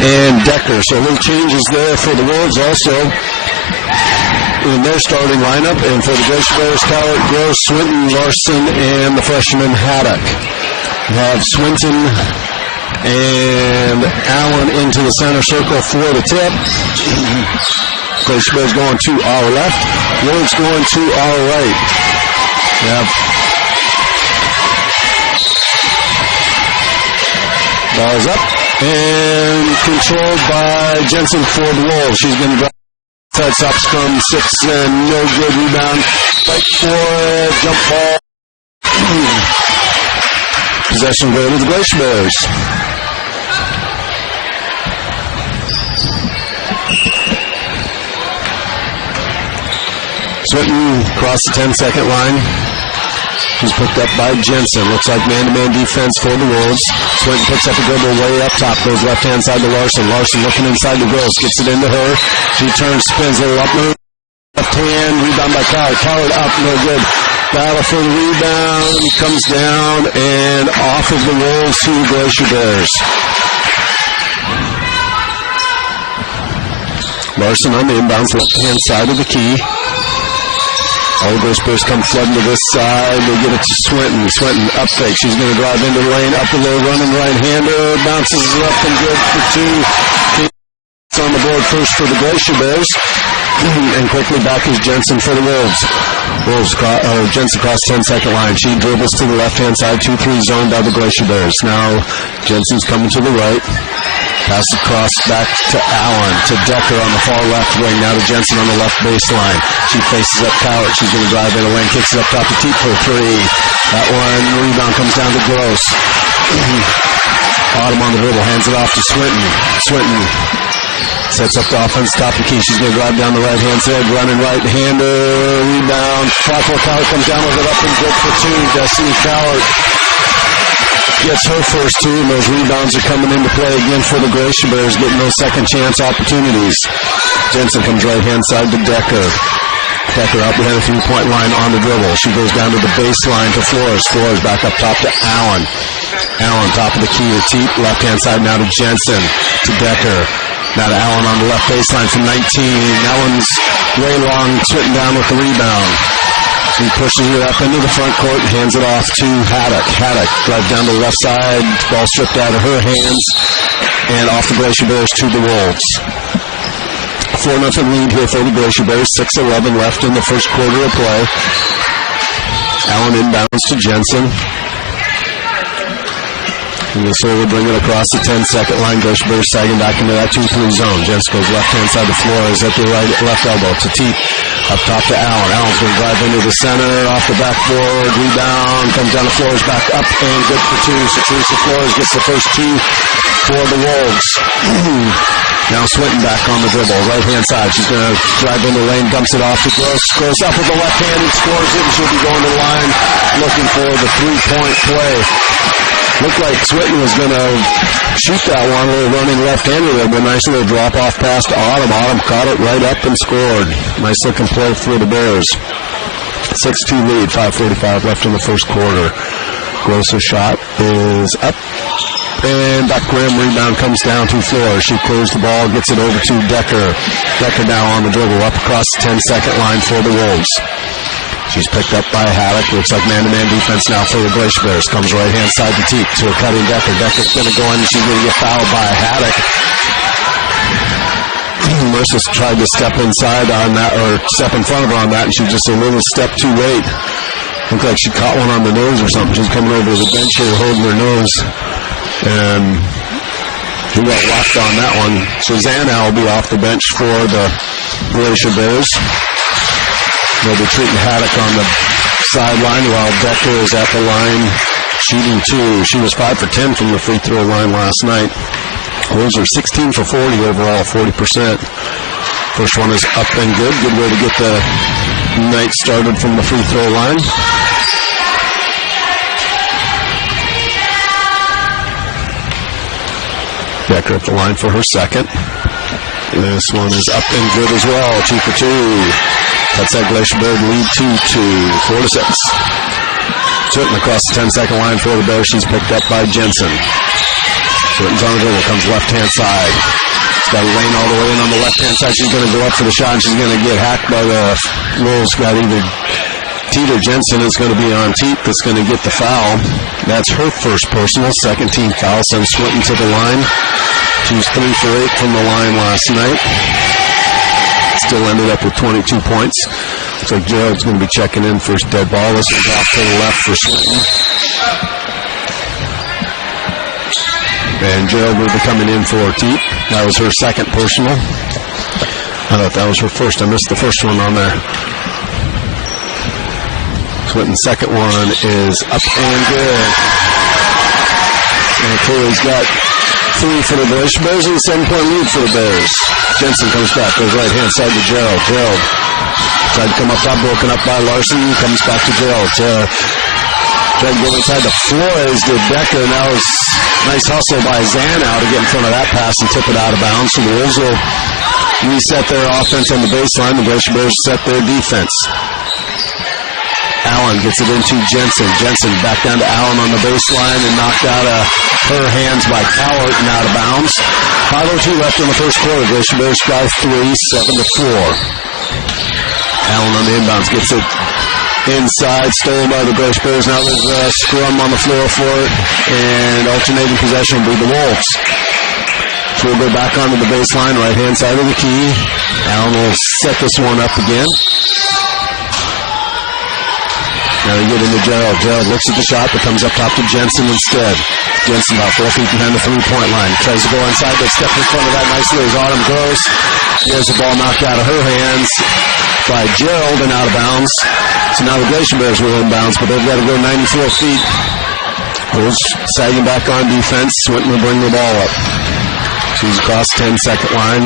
and Decker. So little changes there for the Wolves also in their starting lineup. And for the Glacier Bears, Cowart, Gross, Swinton, Larson, and the freshman Haddock. We have Swinton and Allen into the center circle for the tip. Glacier Bears going to our left. Wolves going to our right. We have ball's up and controlled by Jensen for the Wolves. She's going to drive side stop scrum 6 and no good. Rebound. Fight for it. Jump ball. Possession go to the Glacier Bears. Swinton across the 10-second line. He's picked up by Jensen. Looks like man-to-man defense for the Wolves. Swinton picks up a dribble way up top. Goes left-hand side to Larson. Larson looking inside the Gross. Gets it into her. She turns, spins a little up. Left hand. Rebound by Coward. Coward up. No good. Battle for the rebound. Comes down and off of the Wolves to the Glacier Bears. Larson on the inbounds left-hand side of the key. All the Glacier Bears come flooding to this side. They get it to Swinton. Swinton up fake. She's going to drive into the lane. Up the low, running right-hander. Bounces it up and good for two. It's on the board first for the Glacier Bears. And quickly back is Jensen for the Wolves. Jensen across 10-second line. She dribbles to the left-hand side. 2-3 zone by the Glacier Bears. Now Jensen's coming to the right. Pass across back to Allen, to Decker on the far left wing. Now to Jensen on the left baseline. She faces up Cowart. She's going to drive in the lane. Kicks it up top to Teep for 3. That one, rebound comes down to Gross. Autumn on the dribble. Hands it off to Swinton. Swinton sets up the offense, top of the key. She's going to drive down the right-hand side. Running right-hander. Rebound. 5-4 Cowart comes down with it up and good for 2. Destiny Cowart gets her first 2, and those rebounds are coming into play again for the Glacier Bears, getting those second chance opportunities. Jensen comes right-hand side to Decker. Decker out behind the 3-point line on the dribble. She goes down to the baseline to Flores. Flores back up top to Allen. Allen, top of the key to Teep. Left-hand side now to Jensen, to Decker. Now to Allen on the left baseline from 19. Allen's way long, sitting down with the rebound. He pushes it up into the front court and hands it off to Haddock. Haddock drives down to the left side. Ball stripped out of her hands. And off the Glacier Bears to the Wolves. 4-0 lead here for the Glacier Bears. 6:11 left in the first quarter of play. Allen inbounds to Jensen. And the will bring it across the 10-second line. Glacier Bears sagging back into that 2-3 zone. Jensen goes left-hand side to Flores at the left elbow to Teep. Up top to Allen. Allen's going to drive into the center, off the backboard, rebound, comes down to Flores, back up, and good for 2. So Teresa Flores gets the first 2 for the Wolves. Now Swinton back on the dribble, right-hand side. She's going to drive into the lane, dumps it off to Gross. Gross up with the left hand and scores it, and she'll be going to the line looking for the 3-point play. Looked like Swinton was going to shoot that one, a little running left-hander there, but a nice little drop-off pass to Autumn. Autumn caught it right up and scored. Nice looking play for the Bears. 6-2 lead, 5:45 left in the first quarter. Gross's shot is up, and back rim rebound comes down to Flores. She clears the ball, gets it over to Decker. Decker now on the dribble, up across the 10-second line for the Wolves. She's picked up by Haddock. Looks like man-to-man defense now for the Glacier Bears. Comes right-hand side to Teep to a cutting Decker. Decker's going to go in and she's going to get fouled by Haddock. Mercer's tried to step inside on that, or step in front of her on that, and she just a little step too late. Looked like she caught one on the nose or something. She's coming over to the bench here holding her nose. And she got whacked on that one. So Zana will be off the bench for the Glacier Bears. They'll be treating Haddock on the sideline while Decker is at the line shooting 2. She was 5 for 10 from the free throw line last night. Those are 16 for 40 overall, 40%. First one is up and good. Good way to get the night started from the free throw line. Decker at the line for her second. This one is up and good as well, 2 for 2. That's that Glacier Bear lead 2-4 to 6. Swinton across the 10-second line for the Bears. She's picked up by Jensen. Swinton's on the dribble, comes left-hand side. She's got a lane all the way in on the left-hand side. She's going to go up for the shot, and she's going to get hacked by the Wolves. Got either Teet or Jensen is going to be on Teet that's going to get the foul. That's her first personal, second team foul. Sends Swinton to the line. She was 3 for 8 from the line last night. Still ended up with 22 points. Looks like Gerald's going to be checking in first dead ball. This one's off to the left for Swinton. And Gerald will be coming in for Teet. That was her second personal. I thought that was her first. I missed the first one on there. Swinton's second one is up and good. And Kaylee's got 3 for the Glacier Bears and a 7-point lead for the Bears. Jensen comes back, goes right-hand side to Gerald. Gerald tried to come up top, broken up by Larson, comes back to Gerald. Tried to go inside the Flores, did Decker, and that was a nice hustle by Zanow to get in front of that pass and tip it out of bounds. So the Wolves will reset their offense on the baseline. The Glacier Bears set their defense. Allen gets it into Jensen. Jensen back down to Allen on the baseline and knocked out of her hands by Cowart and out of bounds. 5:02 left in the first quarter. Glacier Bears drive 3, 7-4. Allen on the inbounds gets it inside, stolen by the Glacier Bears. Now there's a scrum on the floor for it, and alternating possession will be the Wolves. So we'll go back onto the baseline, right-hand side of the key. Allen will set this one up again. Now we get into Gerald. Gerald looks at the shot, but comes up top to Jensen instead. Jensen about 4 feet behind the three-point line. Tries to go inside, but steps in front of that nicely as Autumn Gross. There's the ball knocked out of her hands by Gerald and out of bounds. So now the Glacier Bears will inbounds, but they've got to go 94 feet. Bulls sagging back on defense. Swinton will bring the ball up. She's across 10-second line.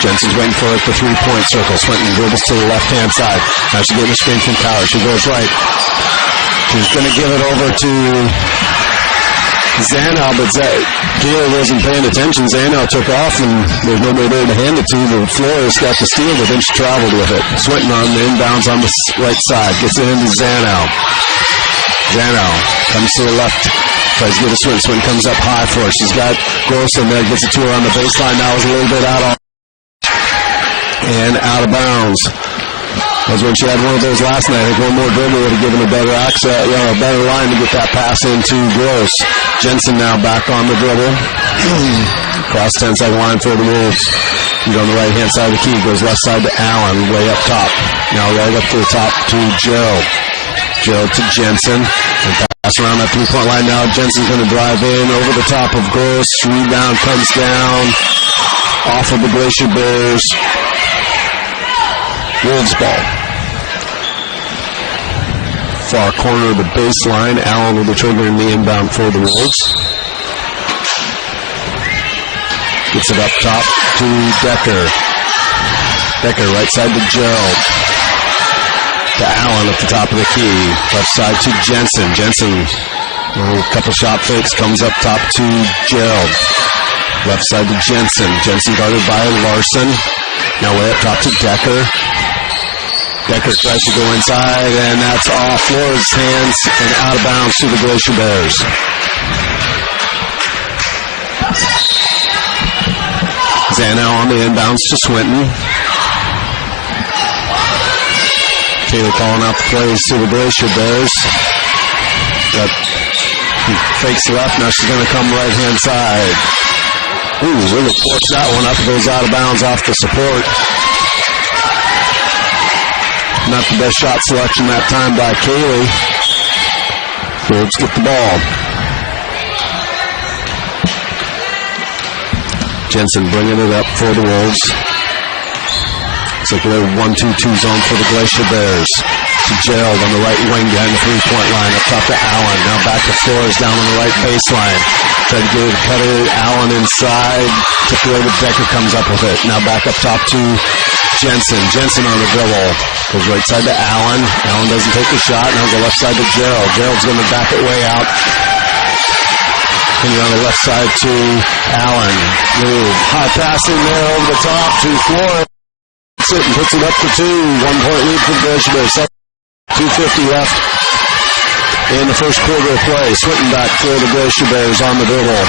Jensen's waiting for it at the three-point circle. Swinton dribbles to the left-hand side. Now she's getting a screen from Cowart. She goes right. She's going to give it over to Zanow, but Keeler wasn't paying attention. Zanow took off, and there's nobody there to hand it to. The Flores got the steal, but then she traveled with it. Swinton on the inbounds on the right side. Gets it into Zanow. Zanow comes to the left. Tries to get a swing. Swing comes up high for her. She's got Gross in there. Gets it to her on the baseline. Now is a little bit out of bounds. That was when she had one of those last night. I think one more dribble would have given a better access, a better line to get that pass into Gross. Jensen now back on the dribble. Cross 10-second line for the Wolves. He's on the right-hand side of the key. Goes left side to Allen, way up top. Now right up to the top to Gerald. Gerald to Jensen. And pass around that three-point line now. Jensen's going to drive in over the top of Gross. Rebound comes down off of the Glacier Bears. Wolves ball. Far corner of the baseline. Allen will be triggering the inbound for the Wolves. Gets it up top to Decker. Decker right side to Gerald. To Allen at the top of the key. Left side to Jensen. Jensen, a couple shot fakes, comes up top to Gerald. Left side to Jensen. Jensen guarded by Larson. Now way up top to Decker. Decker tries to go inside, and that's off Flores' hands and out of bounds to the Glacier Bears. Zanow on the inbounds to Swinton. Taylor calling out the plays to the Glacier Bears. Fakes left, now she's going to come right-hand side. Ooh, really forced that one up. It goes out of bounds off the support. Not the best shot selection that time by Kaylee. Wolves get the ball. Jensen bringing it up for the Wolves. It's like a little 1-2-2 zone for the Glacier Bears. To Gerald on the right wing behind the three-point line. Up top to Allen. Now back to Flores down on the right baseline. Tried to get it, cut it. Allen inside. Took away the Decker, comes up with it. Now back up top to Jensen. Jensen on the dribble. Goes right side to Allen. Allen doesn't take the shot. Now go left side to Gerald. Gerald's going to back it way out. And on the left side to Allen. Move. High pass in there over the top to Flores. And puts it up for 2. 1-point lead for the Glacier Bears. 2:50 left in the first quarter of play. Swinton back for the Glacier Bears on the dribble.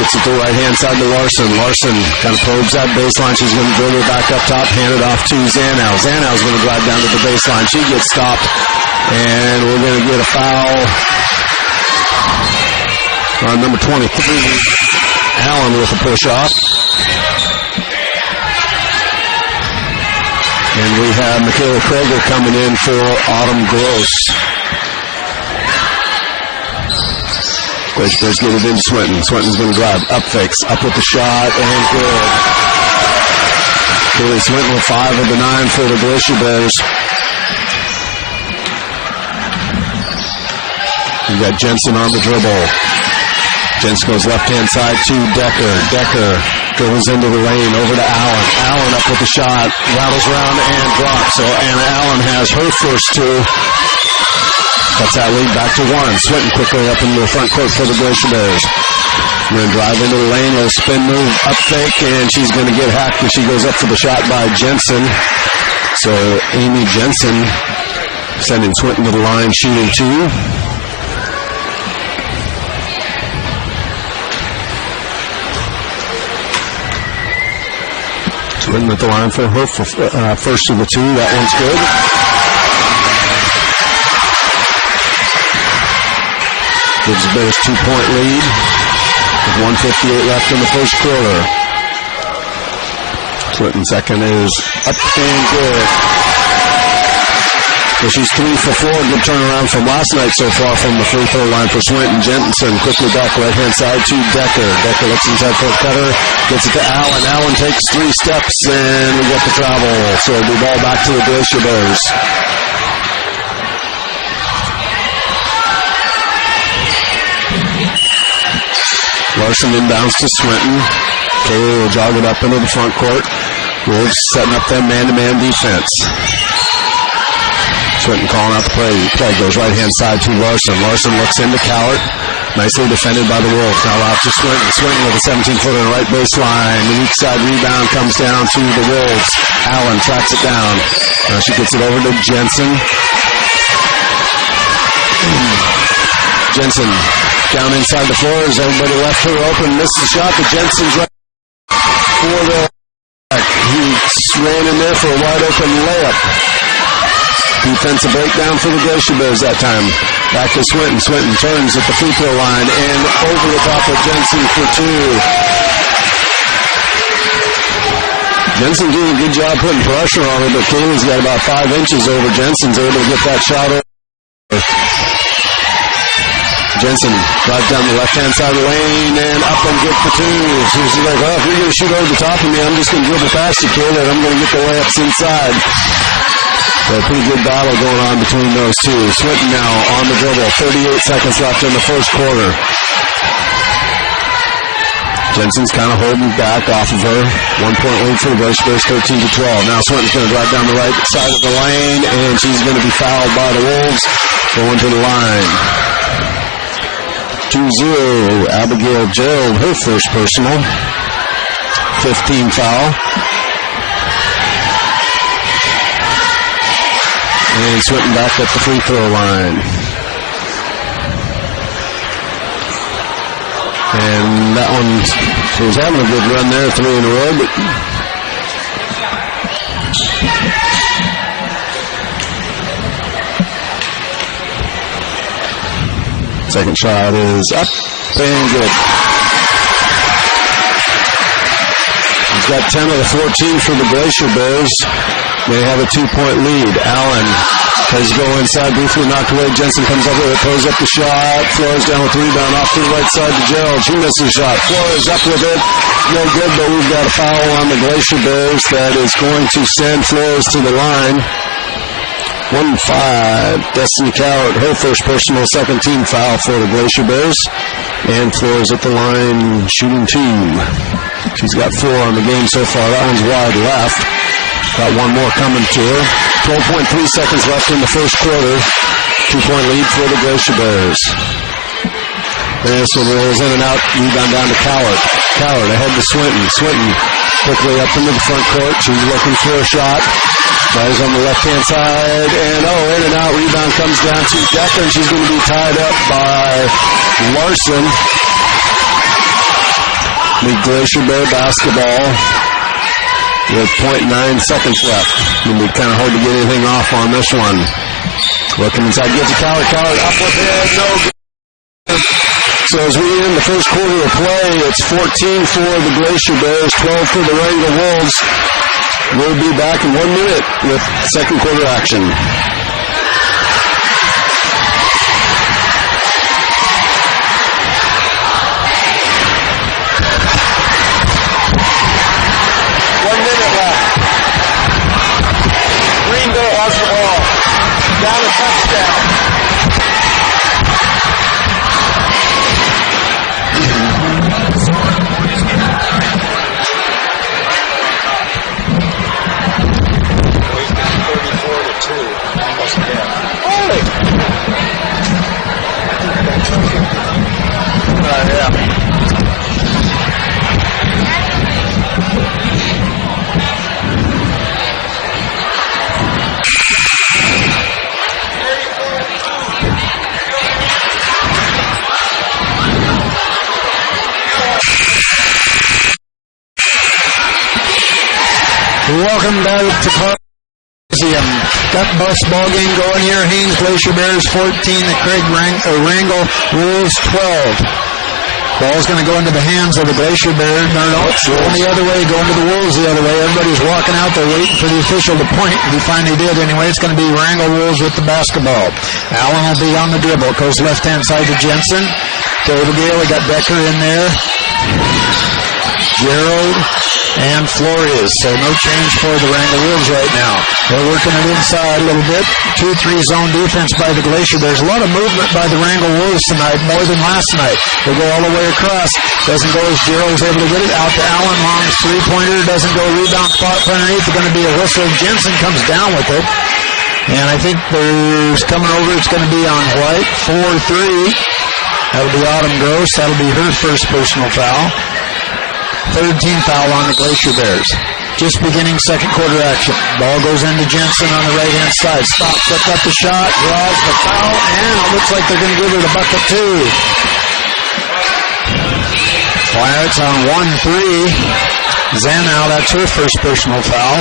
Gets it to the right-hand side to Larson. Larson kind of probes that baseline. She's going to dribble back up top, hand it off to Zanow. Zanow's going to drive down to the baseline. She gets stopped, and we're going to get a foul on number 23. Allen with a push-off. And we have Michaela Kroger coming in for Autumn Gross. Glacier Bears get it into Swinton. Swinton's going to drive. Up fakes. Up with the shot. And good. Kaylee Swinton with 5 of the 9 for the Glacier Bears. We've got Jensen on the dribble. Jensen goes left-hand side to Decker. Decker dribbles into the lane. Over to Allen. Allen up with the shot. Rattles around and drops. So Anna Allen has her first 2. Cuts that lead back to 1. Swinton quickly up into the front court for the Glacier Bears. We're going to drive into the lane. A spin move, up fake, and she's going to get hacked as she goes up for the shot by Jensen. So Amy Jensen sending Swinton to the line, shooting 2. Swinton at the line for her first of the 2. That one's good. Gives the Bears 2-point lead with 1:58 left in the first quarter. Swinton second is up and good. So she's 3 for 4. Good turnaround from last night so far from the free throw line for Swinton. Jensen quickly back right-hand side to Decker. Decker looks inside for a cutter. Gets it to Allen. Allen takes 3 steps and we get the travel. So the ball back to the Glacier Bears. Larson inbounds to Swinton. Kaylee will jog it up into the front court. Wolves setting up their man-to-man defense. Swinton calling out the play. Play goes right-hand side to Larson. Larson looks into Cowart. Nicely defended by the Wolves. Now out to Swinton. Swinton with a 17-footer on the right baseline. The weak side rebound comes down to the Wolves. Allen tracks it down. Now she gets it over to Jensen. Jensen down inside the floor as everybody left her open. Missed the shot, but Jensen's right for the back. He ran in there for a wide open layup. Defensive breakdown for the Glacier Bears that time. Back to Swinton. Swinton turns at the free throw line and over the top of Jensen for 2. Jensen doing a good job putting pressure on her, but Kaylee's got about 5 inches over Jensen's able to get that shot over. Jensen drives down the left-hand side of the lane and up and get the 2. She's like, well, if you're going to shoot over the top of me, I'm just going to dribble past you, Kaylee, and I'm going to get the layups inside. So a pretty good battle going on between those 2. Swinton now on the dribble. 38 seconds left in the first quarter. Jensen's kind of holding back off of her. 1-point lead for the Glacier Bears, 13-12. Now Swinton's going to drive down the right side of the lane, and she's going to be fouled by the Wolves. Going to the line. 2-0. Abigail Gerald, her first personal. 15 foul. And Swinton back at the free throw line. And that one, she was having a good run there, 3 in a row, but second shot is up and good. He's got 10 of the 14 for the Glacier Bears. They have a 2-point lead. Allen tries to go inside, briefly knocked away. Jensen comes up with it, throws up the shot. Flores down with the rebound off to the right side to Gerald. She misses the shot. Flores up with it. No good, but we've got a foul on the Glacier Bears that is going to send Flores to the line. 1-5. Destiny Cowart, her first personal, second team foul for the Glacier Bears. And Flores at the line, shooting 2. She's got 4 on the game so far. That one's wide left. Got one more coming to her. 12.3 seconds left in the first quarter. 2-point lead for the Glacier Bears. This one rolls in and out. Rebound down to Cowart. Cowart ahead to Swinton. Swinton quickly up into the front court. She's looking for a shot. Tries on the left-hand side. And in and out. Rebound comes down to Decker. And she's going to be tied up by Larson. The Glacier Bear basketball with 0.9 seconds left. It'll be kind of hard to get anything off on this one. Looking inside, gets to Coward. Coward up with it. No good. So as we end the first quarter of play, it's 14 for the Glacier Bears, 12 for the Wrangell Wolves. We'll be back in 1 minute with second quarter action. Has the ball. Down a touchdown. Holy! Yeah. Welcome back to Coliseum. Got bus ball game going here. Haines Glacier Bears 14, the Craig Wrangell Wolves 12. Ball's going to go into the hands of the Glacier Bears. No, going the other way, going to the Wolves the other way. Everybody's walking out there waiting for the official to point. He finally did anyway. It's going to be Wrangell Wolves with the basketball. Allen will be on the dribble. Goes left-hand side to Jensen. To Abigail. We got Becker in there. Gerald and Flores. So no change for the Wrangell Wolves right now. They're working it inside a little bit. 2-3 zone defense by the Glacier. There's a lot of movement by the Wrangell Wolves tonight, more than last night. They go all the way across. Doesn't go as Gerald's able to get it. Out to Allen. Long three-pointer. Doesn't go. Rebound fought underneath. It's going to be a whistle. Jensen comes down with it. And I think there's coming over. It's going to be on White. 4-3. That'll be Autumn Gross. That'll be her first personal foul. Third team foul on the Glacier Bears. Just beginning second quarter action. Ball goes into Jensen on the right-hand side. Stops, sets up the shot, draws the foul, and it looks like they're going to give it a bucket too. Pirates on 1-3. Zanow, that's her first personal foul.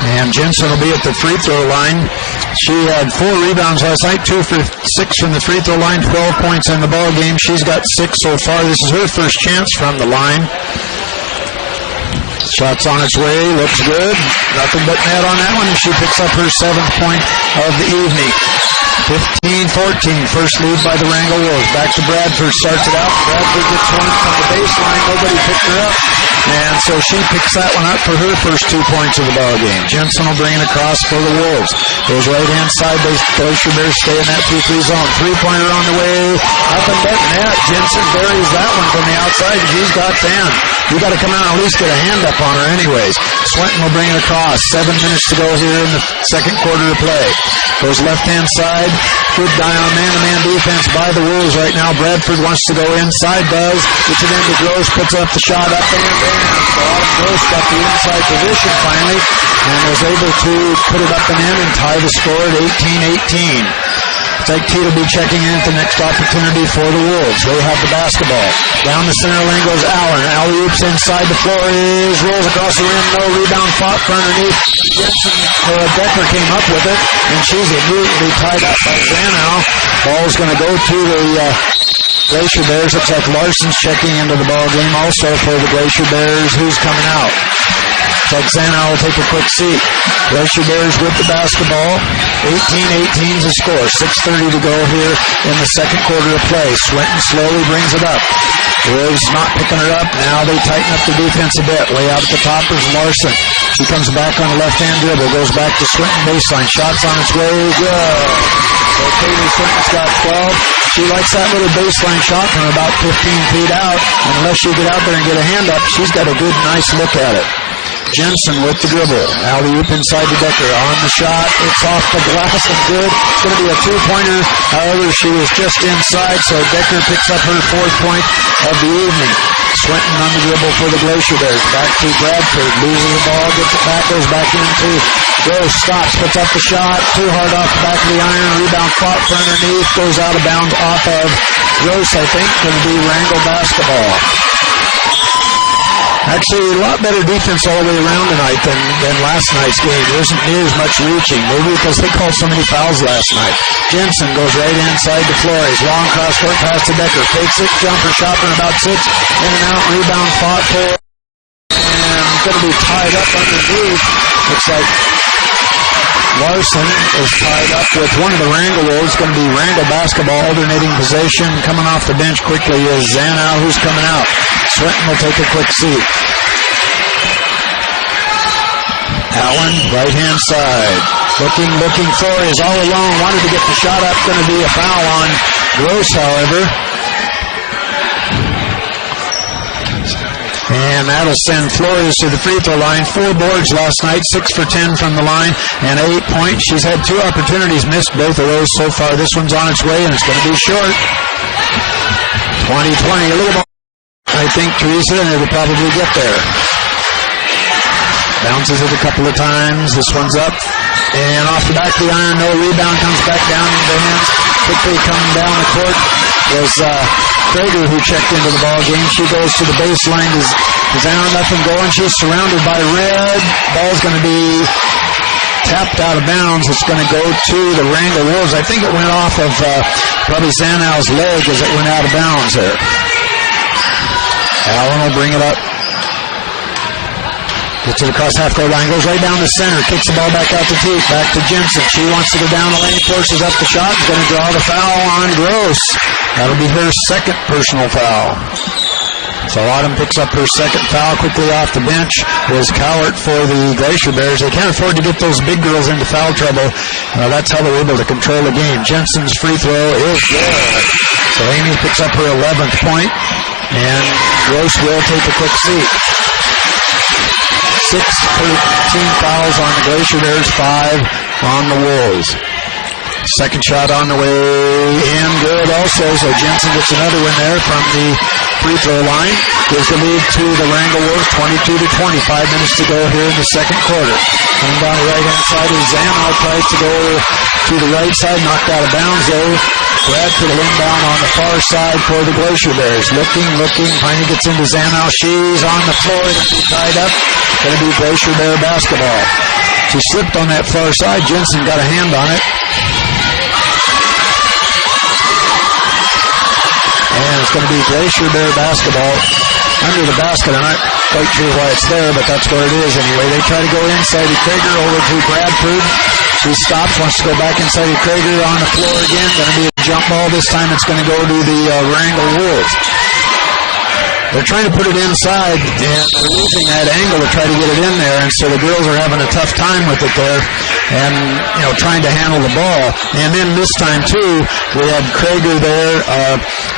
And Jensen will be at the free throw line. She had 4 rebounds last night, 2 for 6 from the free throw line, 12 points in the ball game. She's got 6 so far. This is her first chance from the line. Shot's on its way, looks good. Nothing but net on that one, and she picks up her 7th point of the evening. 15-14, first lead by the Wrangell Wolves. Back to Bradford, starts it out. Bradford gets one from the baseline. Nobody picked her up. And so she picks that one up for her first 2 points of the ball game. Jensen will bring it across for the Wolves. Goes right-hand side. Glacier Bears stay in that 2-3 zone. Three-pointer on the way. Nothing but net. Jensen buries that one from the outside. She's got 10. You got to come out and at least get a hand up on her anyways. Swinton will bring it across. 7 minutes to go here in the second quarter of play. Goes left-hand side. Good guy on man-to-man defense by the Wolves right now. Bradford wants to go inside, does. Gets it into Gross, puts up the shot up and bam. So Autumn Gross got the inside position finally and was able to put it up and in and tie the score at 18-18. Tyke T will be checking in at the next opportunity for the Wolves. They have the basketball. Down the center lane goes Allen. Alley-oops inside the floor. Rolls across the rim. No rebound. Fought for underneath. Jensen Decker came up with it, and she's immediately tied up by Zanow. Ball's going to go to the Glacier Bears. Looks like Larson's checking into the ball game also for the Glacier Bears. Who's coming out? Like Zanow will take a quick seat. Glacier Bears with the basketball. 18-18 is the score. 6:30 to go here in the second quarter of play. Swinton slowly brings it up. Wolves not picking her up. Now they tighten up the defense a bit. Way out at the top is Larson. She comes back on the left-hand dribble. Goes back to Swinton baseline. Shots on its way. Good. So Katie Swinton's got 12. She likes that little baseline shot from about 15 feet out. Unless you get out there and get a hand up, she's got a good, nice look at it. Jensen with the dribble. Alley-oop inside to Decker. On the shot. It's off the glass and good. It's going to be a two-pointer. However, she was just inside, so Decker picks up her 4th point of the evening. Swinton on the dribble for the Glacier Bears. Back to Bradford. Loses the ball. Gets it back. Goes back into Gross. Stops. Puts up the shot. Too hard off the back of the iron. Rebound fought for underneath. Goes out of bounds off of Gross, I think, going to be Wrangell basketball. Actually, a lot better defense all the way around tonight than last night's game. There isn't near as much reaching, maybe because they called so many fouls last night. Jensen goes right inside to Flores. Long cross-court pass to Decker. Takes it, jumper shot from about 6. In and out, rebound fought for. And going to be tied up underneath. Looks like Larson is tied up with one of the Wrangell Wolves. Going to be Wrangell basketball, alternating possession. Coming off the bench quickly is Zanow, who's coming out. Swinton will take a quick seat. Allen, right-hand side. Looking, Flores all alone. Wanted to get the shot up. Going to be a foul on Gross, however. And that'll send Flores to the free throw line. 4 boards last night, 6 for 10 from the line, and 8 points. She's had 2 opportunities, missed both of those so far. This one's on its way, and it's going to be short. 20-20, a little ball. I think Teresa, and it'll probably get there. Bounces it a couple of times. This one's up. And off the back of the iron, no rebound, comes back down into the hands. Quickly coming down the court was Krager, who checked into the ball game. She goes to the baseline. Is Aaron nothing going? She's surrounded by red. Ball's going to be tapped out of bounds. It's going to go to the Wrangell Wolves. I think it went off of probably Zanow's leg as it went out of bounds there. Allen will bring it up. Gets it across half-court line, goes right down the center, kicks the ball back out to Teague, back to Jensen. She wants to go down the lane, forces up the shot, is going to draw the foul on Gross. That'll be her second personal foul. So Autumn picks up her second foul quickly off the bench. Was Cowart for the Glacier Bears. They can't afford to get those big girls into foul trouble. That's how they're able to control the game. Jensen's free throw is good. So Amy picks up her 11th point, and Gross will take a quick seat. 6 fouls on the Glacier Bears, 5 on the Wolves. Second shot on the way in, good also. So Jensen gets another one there from the free throw line. Gives the lead to the Wrangell Wolves, 22-20. 5 minutes to go here in the second quarter. Coming down the right-hand side is Zanow, tries to go to the right side, knocked out of bounds though. Bradford inbound on the far side for the Glacier Bears. Looking, finally gets into Zanow. She's on the floor, going to be tied up. Going to be Glacier Bear basketball. She slipped on that far side. Jensen got a hand on it. And it's going to be Glacier Bear basketball under the basket. I'm not quite sure why it's there, but that's where it is anyway. They try to go inside to Krager, over to Bradford. She stops, wants to go back inside to Krager on the floor again. Going to be a jump ball. This time it's going to go to the Wrangell Wolves. They're trying to put it inside, and they're losing that angle to try to get it in there, and so the girls are having a tough time with it there and, trying to handle the ball. And then this time, too, we had Krager there,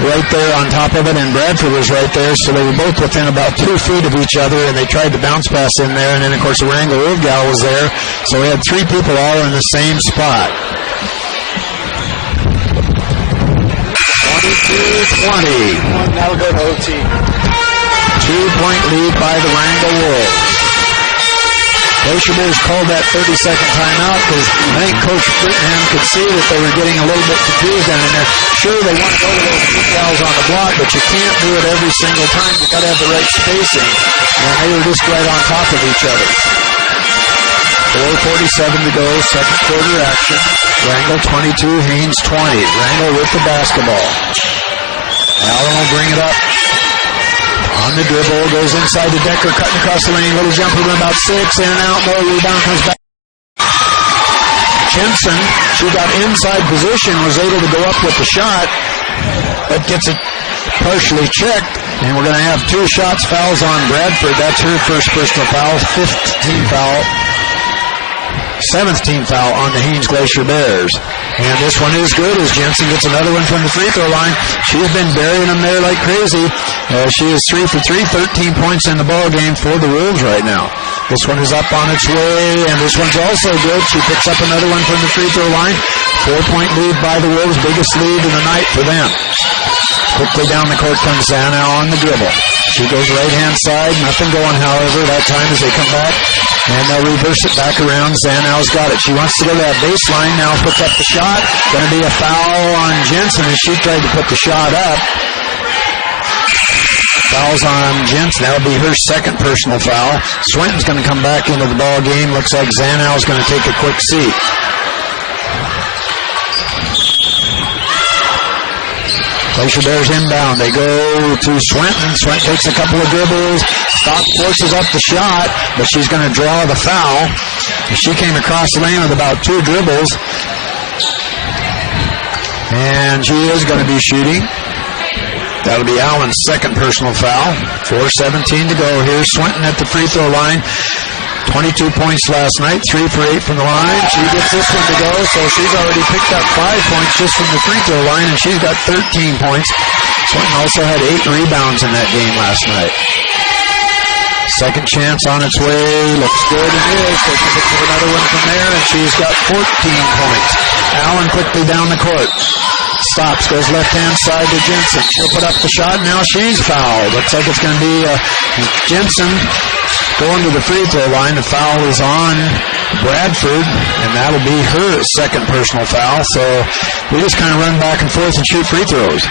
right there on top of it, and Bradford was right there, so they were both within about 2 feet of each other, and they tried to bounce pass in there, and then, of course, the Wrangell Wolf gal was there, so we had 3 people all in the same spot. 22-20. Now we'll go to OT. 2-point lead by the Wrangell Wolves. Glacier Bears called that 30-second timeout because I think Coach Brittenham could see that they were getting a little bit confused down in there. Sure, they want to go to those 2 fouls on the block, but you can't do it every single time. You've got to have the right spacing, and they were just right on top of each other. 4:47 to go, second quarter action. Wrangell 22, Haines 20. Wrangell with the basketball. Allen will bring it up. On the dribble, goes inside to Decker, cutting across the lane. Little jumper from about 6, in and out, more rebound, comes back. Jensen, she got inside position, was able to go up with the shot, but gets it partially checked. And we're going to have 2 shots, fouls on Bradford. That's her first personal foul, 7th team foul on the Haines Glacier Bears. And this one is good as Jensen gets another one from the free throw line. She's been burying them there like crazy. She is 3 for 3, 13 points in the ball game for the Wolves right now. This one is up on its way, and this one's also good. She picks up another one from the free throw line. 4-point lead by the Wolves, biggest lead of the night for them. Quickly down the court comes Zanow on the dribble. She goes right-hand side. Nothing going, however, that time as they come back. And they'll reverse it back around. Zanow's got it. She wants to go to that baseline. Now puts up the shot. Going to be a foul on Jensen as she tried to put the shot up. Fouls on Jensen. That'll be her second personal foul. Swinton's going to come back into the ball game. Looks like Zanow's going to take a quick seat. Glacier Bears inbound. They go to Swinton. Swinton takes a couple of dribbles. Stock forces up the shot, but she's going to draw the foul. She came across the lane with about 2 dribbles. And she is going to be shooting. That'll be Allen's second personal foul. 4:17 to go here. Swinton at the free throw line. 22 points last night, 3 for 8 from the line. She gets this one to go, so she's already picked up 5 points just from the free throw line, and she's got 13 points. Swinton also had 8 rebounds in that game last night. Second chance on its way. Looks good. It is. They can pick up another one from there, and she's got 14 points. Allen quickly down the court. Stops, goes left-hand side to Jensen. She'll put up the shot. Now she's fouled. Looks like it's going to be Jensen going to the free throw line. The foul is on Bradford, and that'll be her second personal foul. So we just kind of run back and forth and shoot free throws.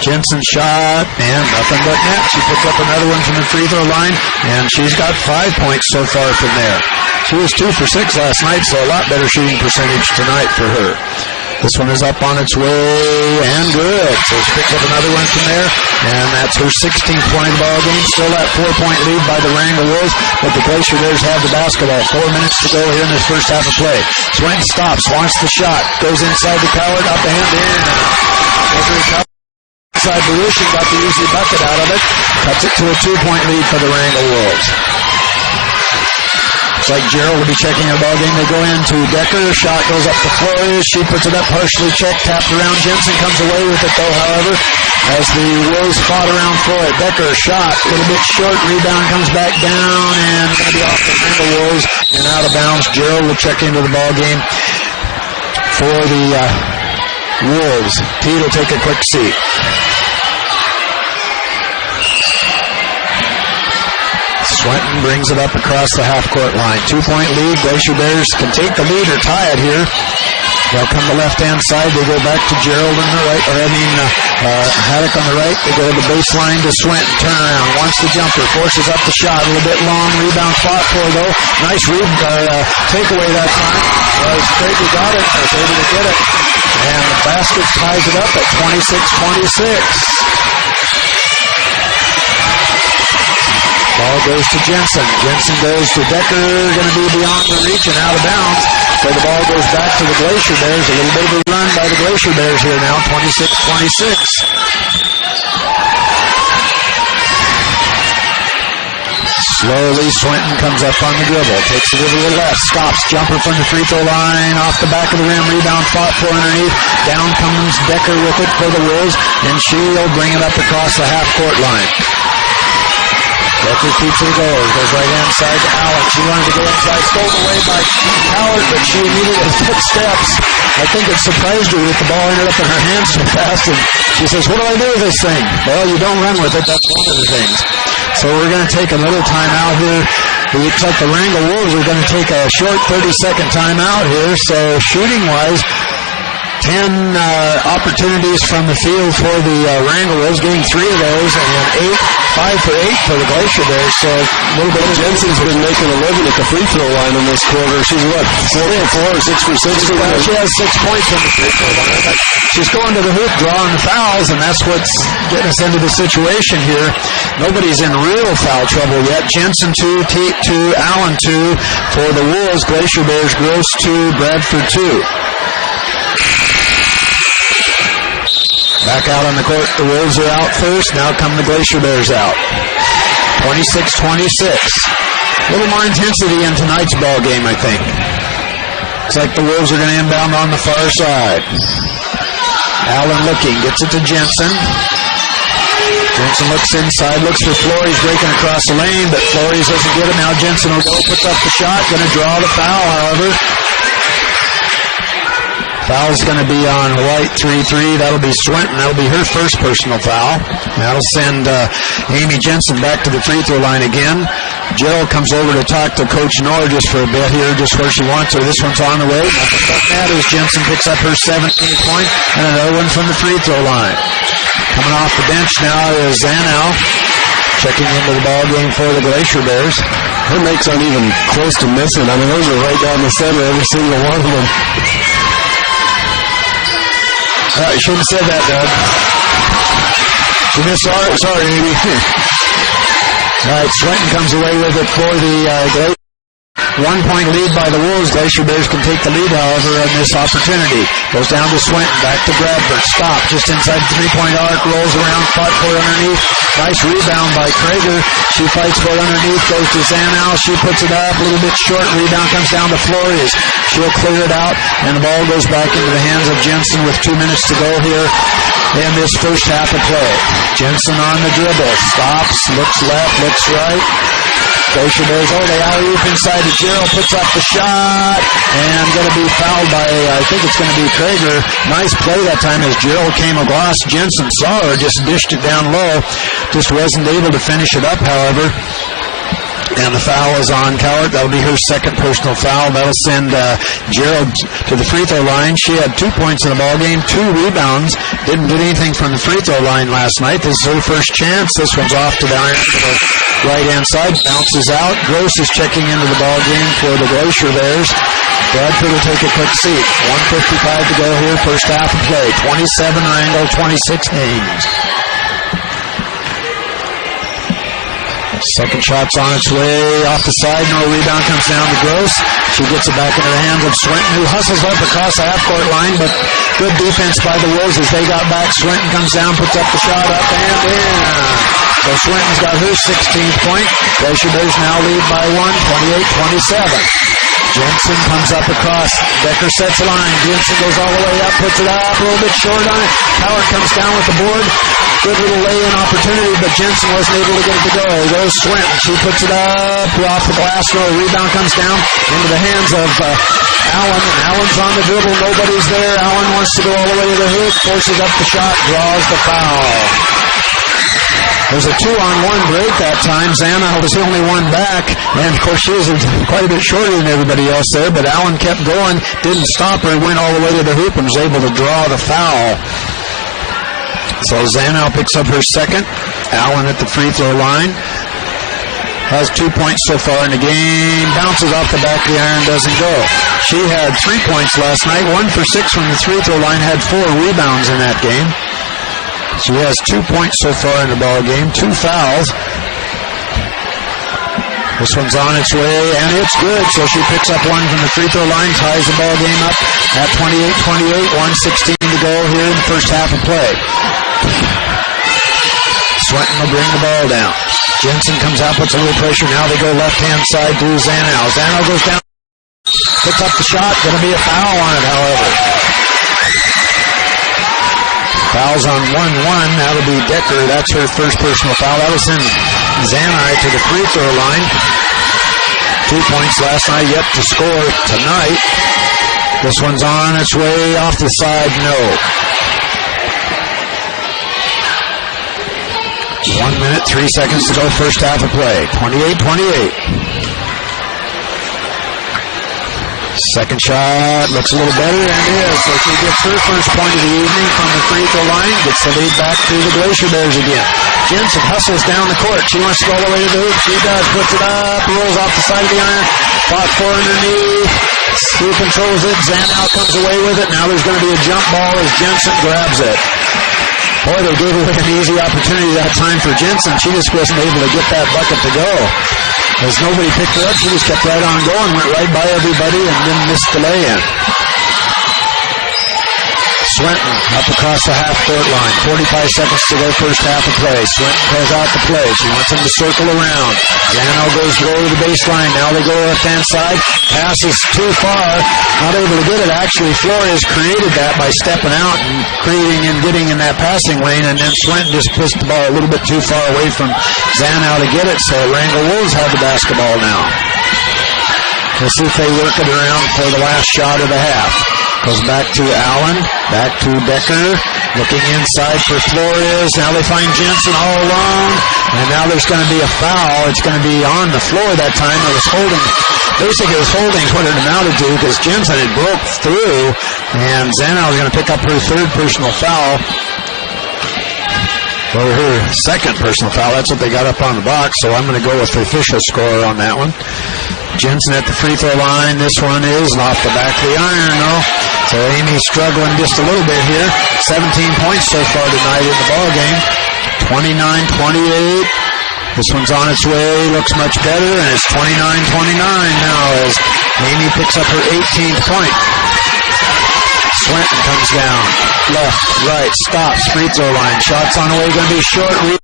Jensen shot, and nothing but net. She picked up another one from the free throw line, and she's got 5 points so far from there. She was 2 for 6 last night, so a lot better shooting percentage tonight for her. This one is up on its way, and good. So she picks up another one from there, and that's her 16th point of the ball game. Still that 4-point lead by the Wrangell Wolves, but the Glacier Bears have the basketball. 4 minutes to go here in this first half of play. Swinton stops, wants the shot, goes inside the Coward, up the hand in. Inside Berushi got the easy bucket out of it. Cuts it to a 2-point lead for the Wrangell Wolves. Looks like Gerald will be checking her ball game. They go into Decker. Shot goes up to Flores. She puts it up, partially checked, tapped around. Jensen comes away with it though, however, as the Wolves fought around for it. Decker shot a little bit short. Rebound comes back down and going to be off the Wrangell Wolves and out of bounds. Gerald will check into the ball game for the Wolves. Pete will take a quick seat. Swinton brings it up across the half-court line. 2-point lead. Glacier Bears can take the lead or tie it here. They'll come to the left-hand side. They go back to Gerald on the right, Haddock on the right. They go to the baseline to Swinton. Turn around. Wants the jumper. Forces up the shot. A little bit long. Rebound fought for, though. Nice takeaway that time. Straightly got it. Was able to get it. And the basket ties it up at 26-26. Ball goes to Jensen. Jensen goes to Decker. Going to be beyond the reach and out of bounds. So the ball goes back to the Glacier Bears. A little bit of a run by the Glacier Bears here now. 26-26. Slowly, Swinton comes up on the dribble. Takes it to the left. Stops. Jumper from the free throw line. Off the back of the rim. Rebound fought for underneath. Down comes Decker with it for the Wolves. And she'll bring it up across the half-court line. Decker keeps it going. Goes right-hand side to Allen. She wanted to go inside. Stolen away by Howard, but she immediately took steps. I think it surprised her that the ball ended up in her hands so fast. And she says, what do I do with this thing? Well, you don't run with it. That's one of the things. So we're going to take a little time out here. It looks like the Wrangell Wolves are going to take a short 30-second time out here. So shooting-wise, 10 opportunities from the field for the Wrangell Wolves, getting 3 of those, and 5 for 8 for the Glacier Bears. So a little bit. Jensen's been making a living at the free throw line in this quarter. She's what, 4 for 4 or 6 for 6? She has 6 points on the free throw line. But she's going to the hoop, drawing the fouls, and that's what's getting us into the situation here. Nobody's in real foul trouble yet. Jensen 2, Tate 2, Allen 2 for the Wolves. Glacier Bears, Gross 2, Bradford 2. Back out on the court, the Wolves are out first. Now come the Glacier Bears out. 26-26. A little more intensity in tonight's ball game, I think. Looks like the Wolves are going to inbound on the far side. Allen looking, gets it to Jensen. Jensen looks inside, looks for Flores breaking across the lane, but Flores doesn't get it. Now Jensen will go, puts up the shot, going to draw the foul, however. Foul's going to be on White, 3-3. That'll be Swinton. That'll be her first personal foul. That'll send Amy Jensen back to the free throw line again. Jill comes over to talk to Coach Knorr just for a bit here, just where she wants her. This one's on the way. Nothing but that as Jensen picks up her 17th point, and another one from the free throw line. Coming off the bench now is Zanow, checking into the ball game for the Glacier Bears. Her makes aren't even close to missing. I mean, those are right down the center, every single one of them. You shouldn't have said that, Doug. She missed. Sorry, Amy. All right, Swinton comes away with it for the Glacier. 1 point lead by the Wolves. Glacier Bears can take the lead, however, in this opportunity. Goes down to Swinton, back to Bradford. Stop just inside the three-point arc, rolls around, fought for underneath. Nice rebound by Krager. She fights for underneath, goes to Zanow. She puts it up, a little bit short. Rebound comes down to Flores. She'll clear it out, and the ball goes back into the hands of Jensen with 2 minutes to go here in this first half of play. Jensen on the dribble. Stops, looks left, looks right. Glacier Bears, they alley-oop inside to Gerald, puts up the shot, and going to be fouled by, I think it's going to be Krager. Nice play that time as Gerald came across. Jensen saw her, just dished it down low. Just wasn't able to finish it up, however. And the foul is on Cowart. That'll be her second personal foul. That'll send Gerald to the free throw line. She had 2 points in the ball game, 2 rebounds. Didn't get anything from the free throw line last night. This is her first chance. This one's off to the right-hand side. Bounces out. Gross is checking into the ball game for the Glacier Bears. Bradford will take a quick seat. 1:55 to go here, first half of play. 27 Wrangell, 26 Haines. Second shot's on its way off the side. No rebound, comes down to Gross. She gets it back into the hands of Swinton, who hustles up across the half-court line, but good defense by the Wolves as they got back. Swinton comes down, puts up the shot, up and in. So Swinton's got her 16th point. Glacier Bears now lead by 1, 28-27. Jensen comes up across. Becker sets the line. Jensen goes all the way up, puts it up, a little bit short on it. Howard comes down with the board. Good little lay-in opportunity, but Jensen wasn't able to get it to go. Goes Swinton. She puts it up off the glass. No rebound comes down into the hands of Allen. And Allen's on the dribble. Nobody's there. Allen wants to go all the way to the hoop. Forces up the shot. Draws the foul. There's a 2-on-1 break that time. Zanow was the only one back. And, of course, she was quite a bit shorter than everybody else there. But Allen kept going, didn't stop her, went all the way to the hoop and was able to draw the foul. So Zanow picks up her second. Allen at the free throw line. Has 2 points so far in the game. Bounces off the back of the iron, doesn't go. She had 3 points last night. 1 for 6 from the free throw line. Had 4 rebounds in that game. She has 2 points so far in the ball game, 2 fouls. This one's on its way, and it's good. So she picks up one from the free throw line, ties the ball game up at 28-28, 1:16 to go here in the first half of play. Swinton will bring the ball down. Jensen comes out, puts a little pressure. Now they go left-hand side to Zanow. Zanow goes down, puts up the shot. Going to be a foul on it, however. Fouls on 1-1. That'll be Decker. That's her first personal foul. That'll send Zanai to the free throw line. 2 points last night, yet to score tonight. This one's on its way off the side. No. 1 minute, 3 seconds to go. First half of play. 28-28. Second shot looks a little better, and it is. So she gets her first point of the evening from the free throw line, gets the lead back to the Glacier Bears again. Jensen hustles down the court. She wants to go all the way to the hoop. She does. Puts it up, rolls off the side of the iron. Fought for underneath. Who controls it? Zanow comes away with it. Now there's going to be a jump ball as Jensen grabs it. Boy, they gave away an easy opportunity that time for Jensen. She just wasn't able to get that bucket to go. As nobody picked her up, she just kept right on going, went right by everybody, and then missed the lay-in. Swinton up across the half-court line. 45 seconds to go, first half of play. Swinton calls out the play. She wants him to circle around. Zanow goes low to the baseline. Now they go left-hand side. Passes too far. Not able to get it. Actually, Flores created that by stepping out and creating and getting in that passing lane, and then Swinton just pushed the ball a little bit too far away from Zanow to get it, so Wrangell Wolves have the basketball now. We'll see if they work it around for the last shot of the half. Goes back to Allen. Back to Becker. Looking inside for Flores. Now they find Jensen all alone. And now there's going to be a foul. It's going to be on the floor that time. It was holding. Basically, it was holding what it amounted to because Jensen had broke through. And Zanow is going to pick up her third personal foul. Or her second personal foul. That's what they got up on the box. So I'm going to go with the official score on that one. Jensen at the free throw line. This one is off the back of the iron, though. So Amy's struggling just a little bit here. 17 points so far tonight in the ball game. 29-28. This one's on its way. Looks much better, and it's 29-29 now as Amy picks up her 18th point. Swinton comes down. Left, right, stops. Free throw line. Shots on the way. Going to be short.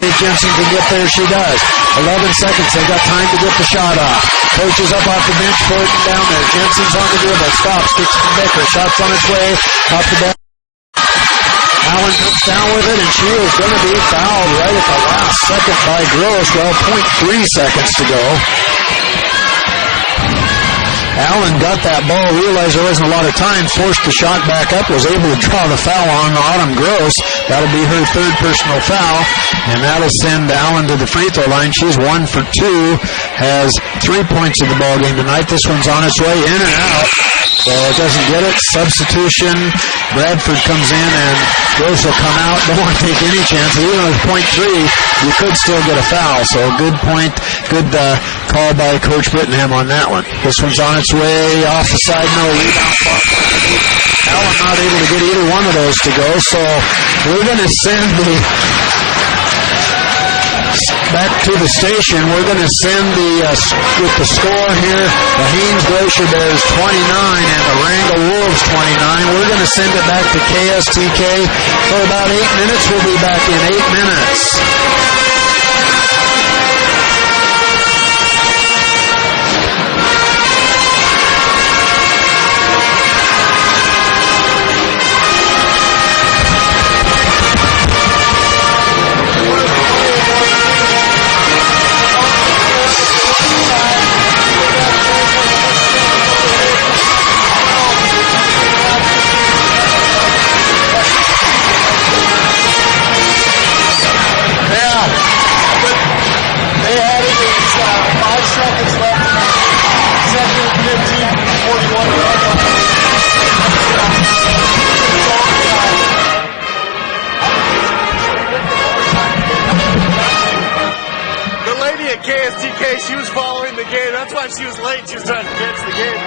Jensen can get there. She does. 11 seconds. They got time to get the shot off. Coach is up off the bench for it and down there. Jensen's on the dribble. Stops. Kicks to Becker. Shots on its way. Off the bench. Allen comes down with it, and she is going to be fouled right at the last second by Gross. Well, 0.3 seconds to go. Allen got that ball, realized there wasn't a lot of time, forced the shot back up, was able to draw the foul on Autumn Gross. That'll be her third personal foul, and that'll send Allen to the free throw line. She's 1 for 2, has 3 points in the ball game tonight. This one's on its way, in and out. So it doesn't get it. Substitution. Bradford comes in, and Gross will come out. Don't want to take any chances. Even with 0.3, you could still get a foul. So good point. Good call by Coach Brittenham on that one. This one's on its way. Off the side, no rebound. Allen not able to get either one of those to go. So we're going to send back to the station. We're going to send with the score here, the Haines Glacier Bears 29 and the Wrangell Wolves 29. We're going to send it back to KSTK for about 8 minutes. We'll be back in 8 minutes. She was following the game. That's why she was late. She was trying to catch the game.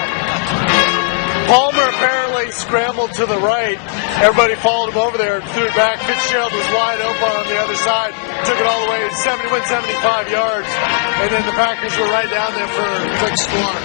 Palmer apparently scrambled to the right. Everybody followed him over there and threw it back. Fitzgerald was wide open on the other side. Took it all the way. Went 75 yards. And then the Packers were right down there for a quick score.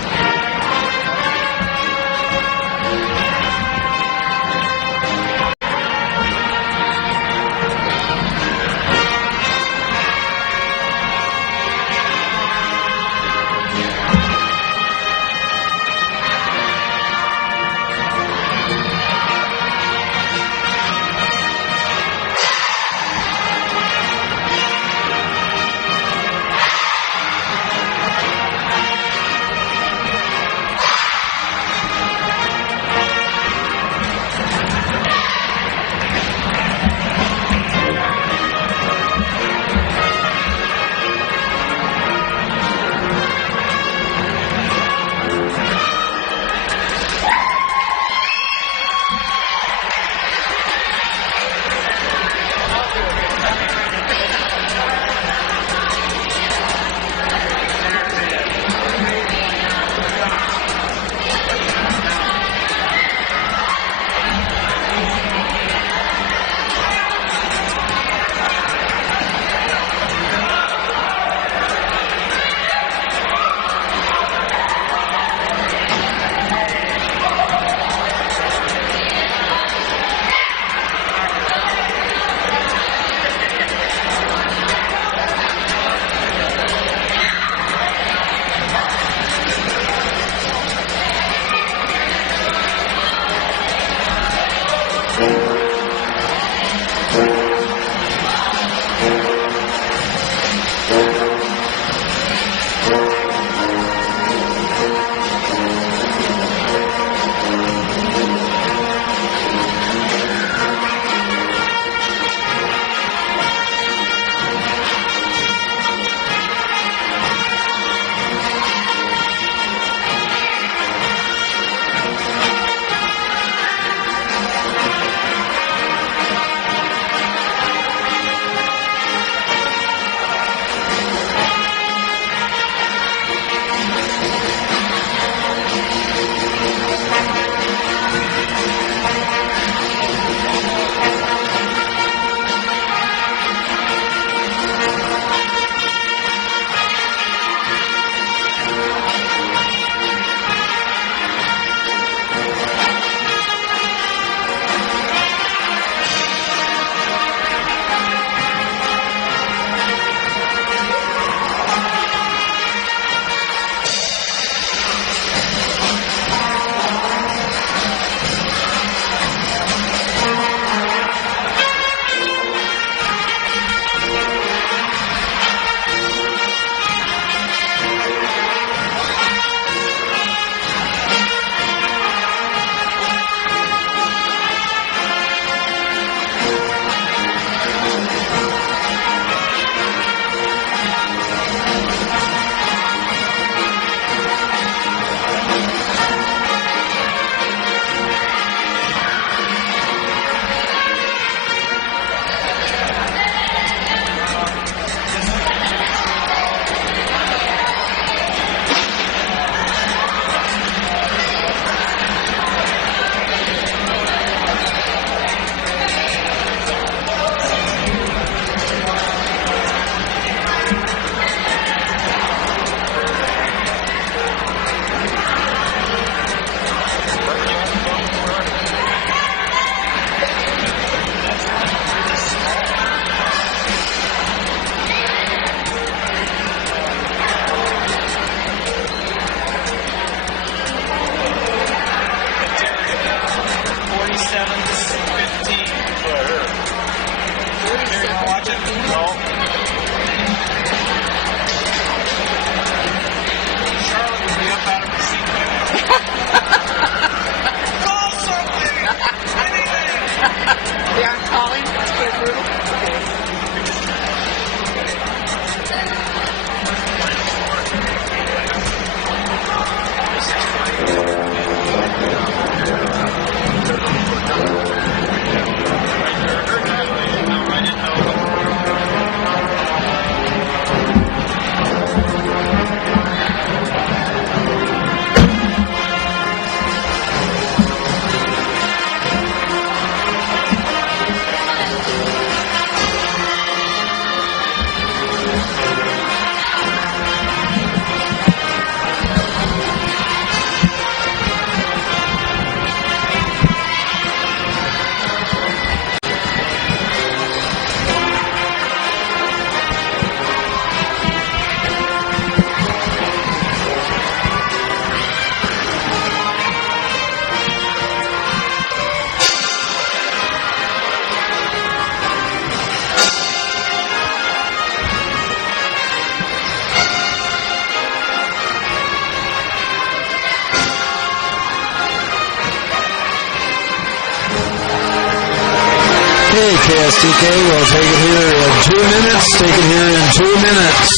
Okay, KSTK will take it here in 2 minutes. Take it here in 2 minutes.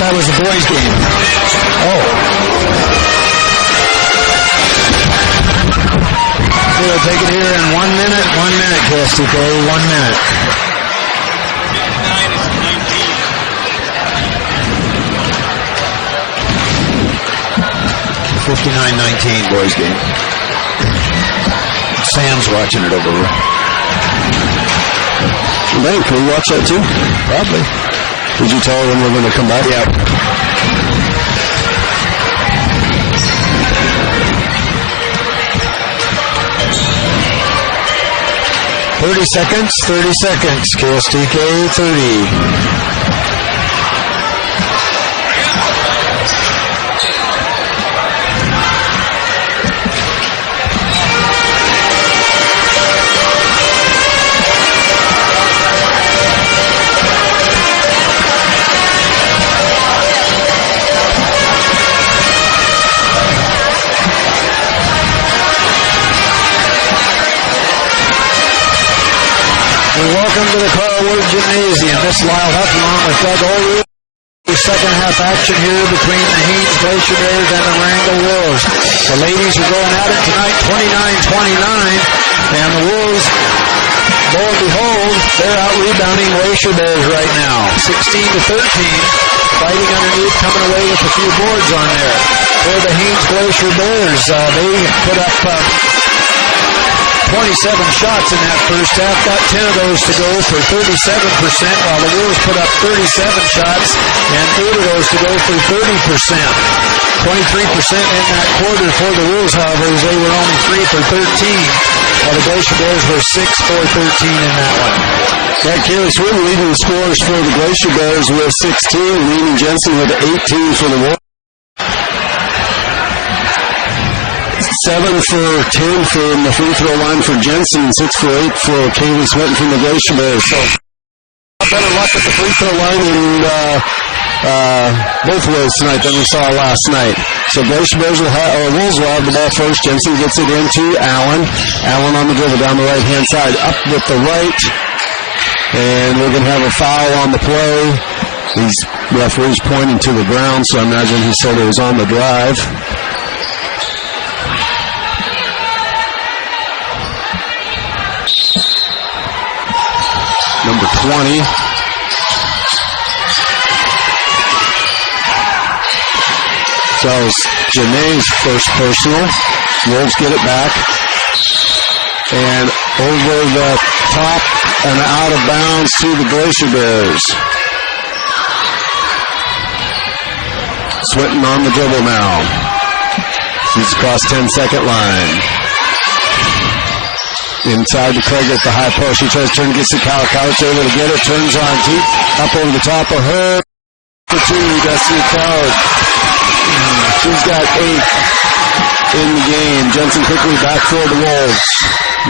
That was a boys' game. Oh. We'll take it here in 1 minute. 1 minute, KSTK. 1 minute. 59-19 boys' game. Sam's watching it over there. Ben, can we watch that too? Probably. Did you tell them we're going to come back? Yeah. "30 seconds, 30 seconds, KSTK 30. Welcome to the Carlwood Gymnasium. This is Lyle Huff along with Doug O'Rourke. Second half action here between the Haines Glacier Bears and the Wrangell Wolves. The ladies are going at it tonight, 29-29, and the Wolves, lo and behold, they're out rebounding Glacier Bears right now, 16-13, fighting underneath, coming away with a few boards on there. For the Haines Glacier Bears, they put up 27 shots in that first half, got 10 of those to go for 37%, while the Wolves put up 37 shots and 8 of those to go for 30%. 23% in that quarter for the Wolves, however, as they were only 3 for 13, while the Glacier Bears were 6 for 13 in that one. Yeah, Kaylee Swin leading the scores for the Glacier Bears with 16, leading Jensen with 18 for the Wolves. 7 for 10 from the free throw line for Jensen, 6 for 8 for Kaylee Swinton from the Glacier Bears. So, better luck at the free throw line in both ways tonight than we saw last night. So Glacier Bears Wolves will have the ball first. Jensen gets it into Allen. Allen on the dribble down the right-hand side, up with the right. And we're going to have a foul on the play. These referees pointing to the ground, so I imagine he said it was on the drive. Number 20. So that was Janae's first personal. Wolves get it back. And over the top and out of bounds to the Glacier Bears. Swinton on the dribble now. He's across 10-second line. Inside to Craig at the high post. He tries to turn, gets to Kyle. Kyle's able to get it. Turns on deep. Up over the top of her. For 2, Destiny Coward. She's got 8 in the game. Jensen quickly back for the Wolves.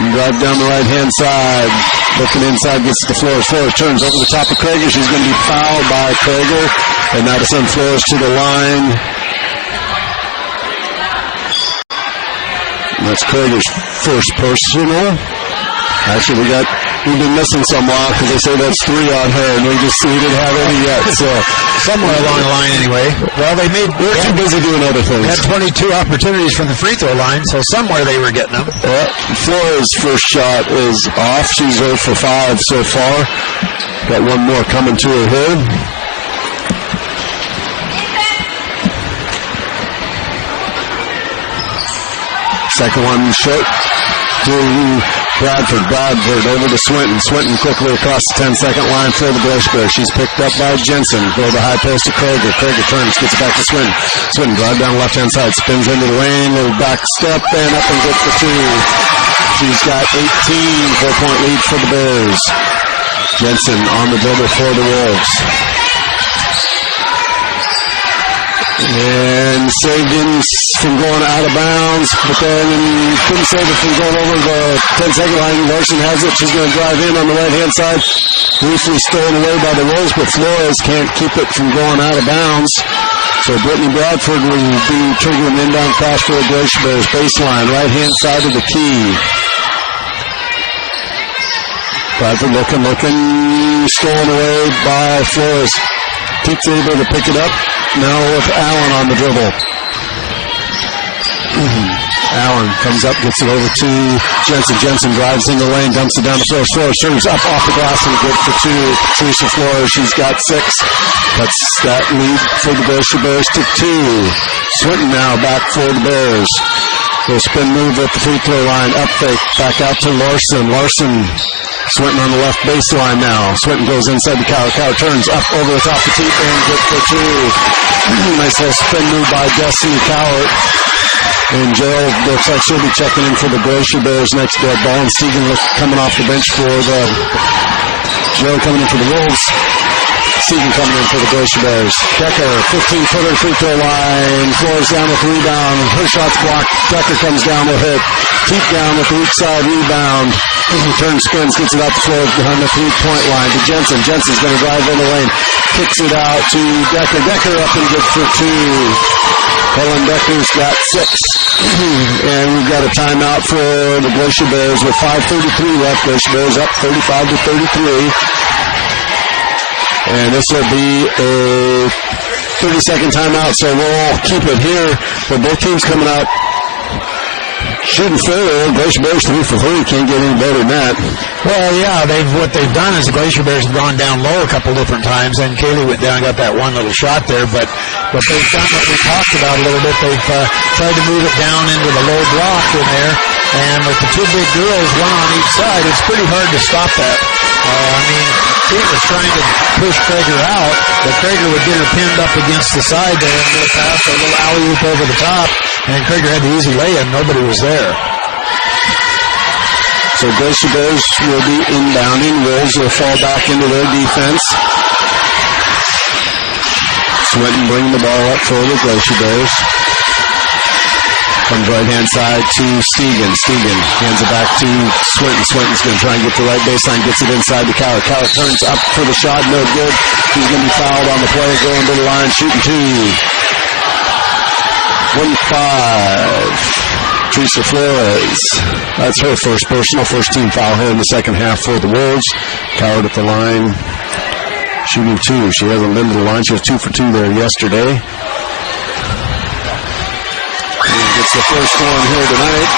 And drive down the right-hand side. Looking inside, gets to Flores. Flores turns over the top of Krager. She's going to be fouled by Krager. And now to send Flores to the line. And that's Krager's first personal. Actually, we've been missing some while because they say that's 3 on her, and we didn't have any yet. So somewhere along the line, anyway. Well, we're too busy doing other things. Had 22 opportunities from the free throw line, so somewhere they were getting them. Flores' first shot is off. She's 0 for 5 so far. Got one more coming to her head. Second one short to Bradford. Bradford over to Swinton. Swinton quickly across the 10-second line for the Glacier Bears. She's picked up by Jensen. Go to the high post to Kroger. Kroger turns, gets it back to Swinton. Swinton drive down left-hand side, spins into the lane, little back step, and up and good for two. She's got 18, 4-point lead for the Bears. Jensen on the dribble for the Wolves. And saved him from going out of bounds, but then couldn't save it from going over the 10-second line. Larson has it. She's going to drive in on the right-hand side. Briefly stolen away by the Wolves, but Flores can't keep it from going out of bounds. So Brittany Bradford will be triggering an inbound crash for the Glacier Bears. Baseline, right-hand side of the key. Bradford looking, stolen away by Flores. Keeps able to pick it up. Now with Allen on the dribble. Allen comes up, gets it over to Jensen. Jensen drives in the lane, dumps it down to Flores. Flores serves up off the glass and good for two. Teresa Flores, she's got 6. That's that lead for the Glacier Bears to 2. Swinton now back for the Bears. They'll spin move at the free throw line. Up fake, back out to Larson. Larson, Swinton on the left baseline now. Swinton goes inside the Coward. Coward turns up over the top of Teep and good for 2. Nice little spin move by Destiny Coward. And Gerald looks like she'll be checking in for the Glacier Bears next to ball. And Stegan coming off the bench for the Gerald coming in for the Wolves. Stegan coming in for the Glacier Bears. Decker, 15-footer free throw line. Flores down with the rebound. Her shot's blocked. Decker comes down with it. Teep down with the weak side rebound. Turns, spins, gets it out the floor behind the 3-point line to Jensen. Jensen's going to drive in the lane. Kicks it out to Decker. Decker up and good for 2. Helen Decker's got 6. And we've got a timeout for the Glacier Bears with 5:33 left. Glacier Bears up 35-33. And this will be a 30-second timeout, so we'll keep it here. But both teams coming out shooting fair. Glacier Bears 3 for 3. Can't get any better than that. Well, yeah, what they've done is the Glacier Bears have gone down low a couple different times, and Kaylee went down and got that one little shot there. But what they've done, what we talked about a little bit, they've tried to move it down into the low block in there. And with the 2 big girls, one on each side, it's pretty hard to stop that. Pete was trying to push Krager out, but Krager would get her pinned up against the side there and go past a little alley-oop over the top, and Krager had the easy lay-in. Nobody was there. So Glacier Bears will be inbounding. Wolves will fall back into their defense. Swinton bringing the ball up for the Glacier Bears. Comes right-hand side to Stegan. Stegan hands it back to Swinton. Swinton's going to try and get the right baseline, gets it inside to Coward. Coward turns up for the shot, no good. He's going to be fouled on the play, going to the line, shooting 2. 1-5. Teresa Flores. That's her first personal, first team foul here in the second half for the Wolves. Coward at the line, shooting 2. She hasn't been to the line. She was 2 for 2 there yesterday. Gets the first one here tonight.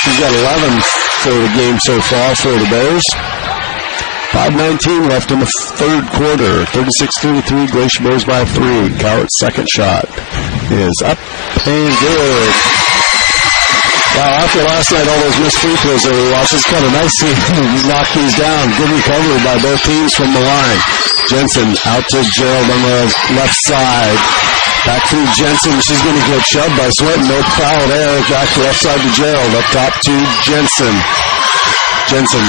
She's got 11 for the game so far for the Bears. 5:19 left in the third quarter. 36-33, Glacier Bears by 3. Coward's second shot is up and good. Wow, after last night, all those missed free throws that we watched, it's kind of nice to knock these down. Good recovery by both teams from the line. Jensen out to Gerald on the left side. Back to Jensen. She's going to get shoved by Swinton. No foul there. Back to left side to Gerald. Up top to Jensen. Jensen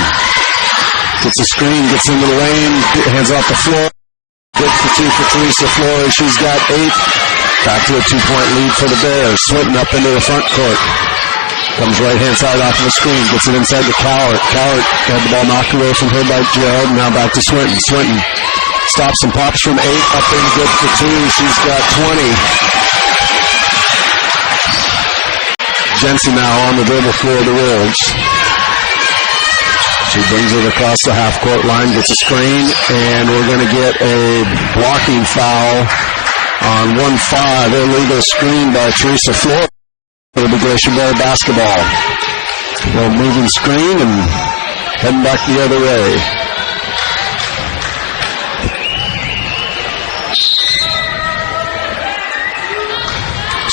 gets a screen, gets into the lane, hands off the floor. Good for 2 for Teresa Flores. She's got 8. Back to a 2-point lead for the Bears. Swinton up into the front court. Comes right-hand side off of the screen. Gets it inside to Coward. Coward had the ball knocked away from her by Gerald. Now back to Swinton. Swinton stops and pops from 8. Up and good for 2. She's got 20. Jensen now on the dribble for the Wolves. She brings it across the half-court line. Gets a screen. And we're going to get a blocking foul on 1-5. Illegal screen by Teresa Flores. It'll be Glacier Bear basketball. Well, moving screen and heading back the other way.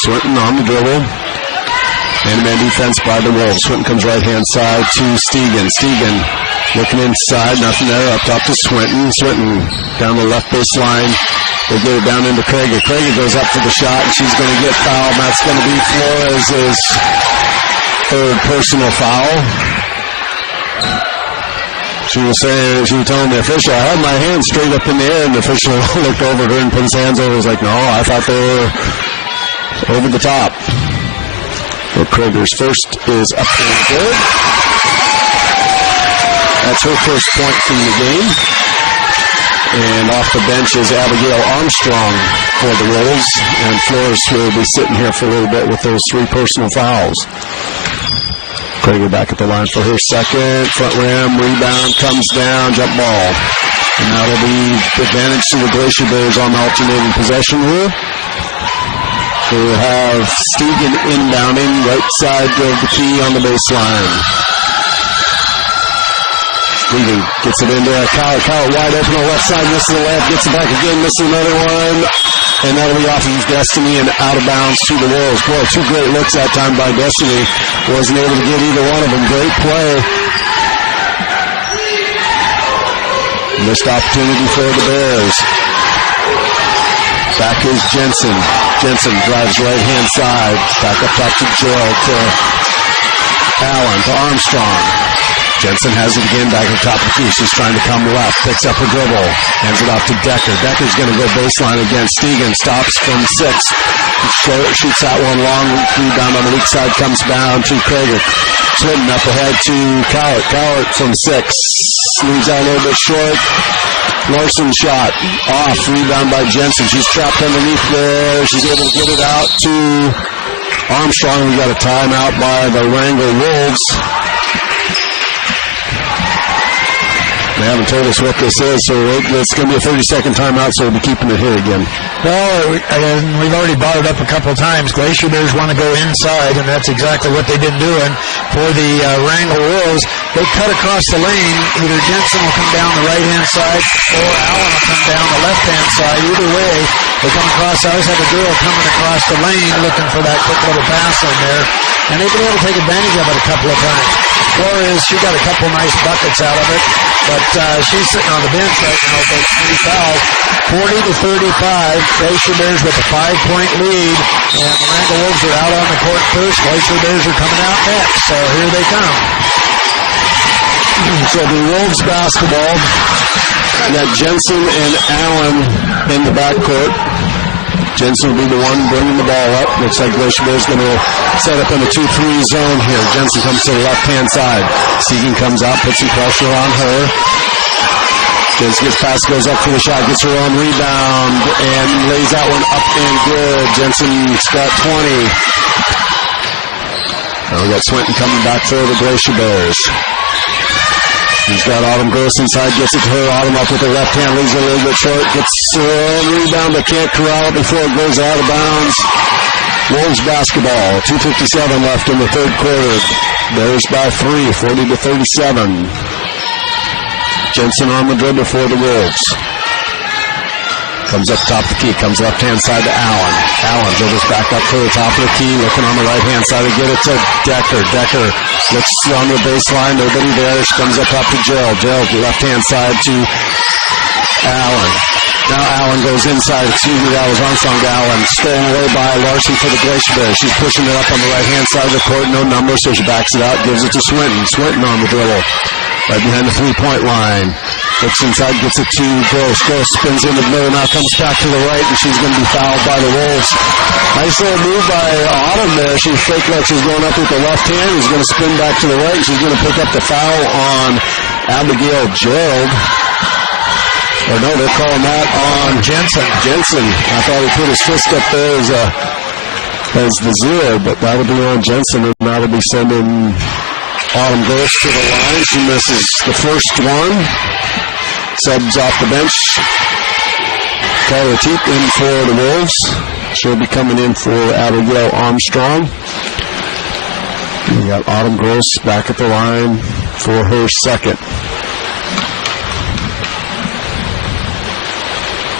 Swinton on the dribble. Man-to-man defense by the Wolves. Swinton comes right-hand side to Stegan. Stegan looking inside, nothing there. Up top to Swinton. Swinton down the left baseline. They get it down into Krager. Krager goes up for the shot, and she's going to get fouled. That's going to be Flores' third personal foul. She was telling the official, I had my hands straight up in the air, and the official looked over at her and put his hands over. He was like, no, I thought they were over the top. Well, Krager's first is up there good. That's her first point from the game. And off the bench is Abigail Armstrong for the Wolves. And Flores will be sitting here for a little bit with those three personal fouls. Krager back at the line for her second. Front rim, rebound, comes down, jump ball. And that'll be advantage to the Glacier Bears on the alternating possession rule. We'll have Stegan inbounding, right side of the key on the baseline. Stegan gets it into Cowart. Cowart wide open on the left side, misses the left, gets it back again, misses another one. And that'll be off of Destiny and out of bounds to the Wolves. Boy, two great looks that time by Destiny. Wasn't able to get either one of them. Great play. Missed opportunity for the Bears. Back is Jensen. Jensen drives right-hand side. Back up top to Gerald, to Allen, to Armstrong. Jensen has it again back at the top of the key. She's trying to come left. Picks up a dribble. Hands it off to Decker. Decker's going to go baseline against Stegan. Stops from 6. Shoots that one long. Rebound on the weak side. Comes down to Krager. Swinton up ahead to Cowart. Cowart from 6. Leaves out a little bit short. Larson shot. Off. Rebound by Jensen. She's trapped underneath there. She's able to get it out to Armstrong. We got a timeout by the Wrangell Wolves. They haven't told us what this is, so it's going to be a 30-second timeout, so we'll be keeping it here again. Well, we've already brought it up a couple of times. Glacier Bears want to go inside, and that's exactly what they've been doing for the Wrangell Wolves. They cut across the lane. Either Jensen will come down the right-hand side or Allen will come down the left-hand side. Either way, they come across. I always have a girl coming across the lane looking for that quick little pass in there, and they've been able to take advantage of it a couple of times. Flores, she got a couple nice buckets out of it, but she's sitting on the bench right now with 3 fouls. 40-35. Glacier Bears with a 5-point lead, and the Wrangell Wolves are out on the court first. Glacier Bears are coming out next, so here they come. So the Wolves basketball, got Jensen and Allen in the backcourt. Jensen will be the one bringing the ball up. Looks like Glacier Bears going to set up in a 2-3 zone here. Jensen comes to the left-hand side. Stegan comes out, puts some pressure on her. Jensen gets past, goes up for the shot, gets her own rebound, and lays that one up and good. Jensen's got 20. Now we got Swinton coming back for the Glacier Bears. He's got Autumn Gross inside, gets it to her. Autumn up with the left hand, leaves it a little bit short, gets her own rebound, but can't corral it before it goes out of bounds. Wolves basketball, 2:57 left in the third quarter. Bears by 3, 40-37. Jensen on the dribble for the Wolves. Comes up top of the key, comes left-hand side to Allen. Allen dribbles back up to the top of the key, looking on the right-hand side to get it to Decker. Decker looks on the baseline, nobody there. She comes up top to Gerald. Gerald, left-hand side to Allen. Now Allen goes inside. That was Armstrong to Allen. Stolen away by Larson for the Glacier Bears. She's pushing it up on the right-hand side of the court. No number, so she backs it out, gives it to Swinton. Swinton on the dribble. Right behind the 3-point line. Looks inside, gets it to Gross. Gross spins in the middle, now comes back to the right, and she's going to be fouled by the Wolves. Nice little move by Autumn there. She faked like she's going up with the left hand. She's going to spin back to the right. She's going to pick up the foul on Abigail Gerald. Or no, they're calling that on Jensen. I thought he put his fist up there as the 0, but that'll be on Jensen, and that'll be sending Autumn Gross to the line. She misses the first one. Subs off the bench. Tyler Teep in for the Wolves. She'll be coming in for Abigail Armstrong. We got Autumn Gross back at the line for her second.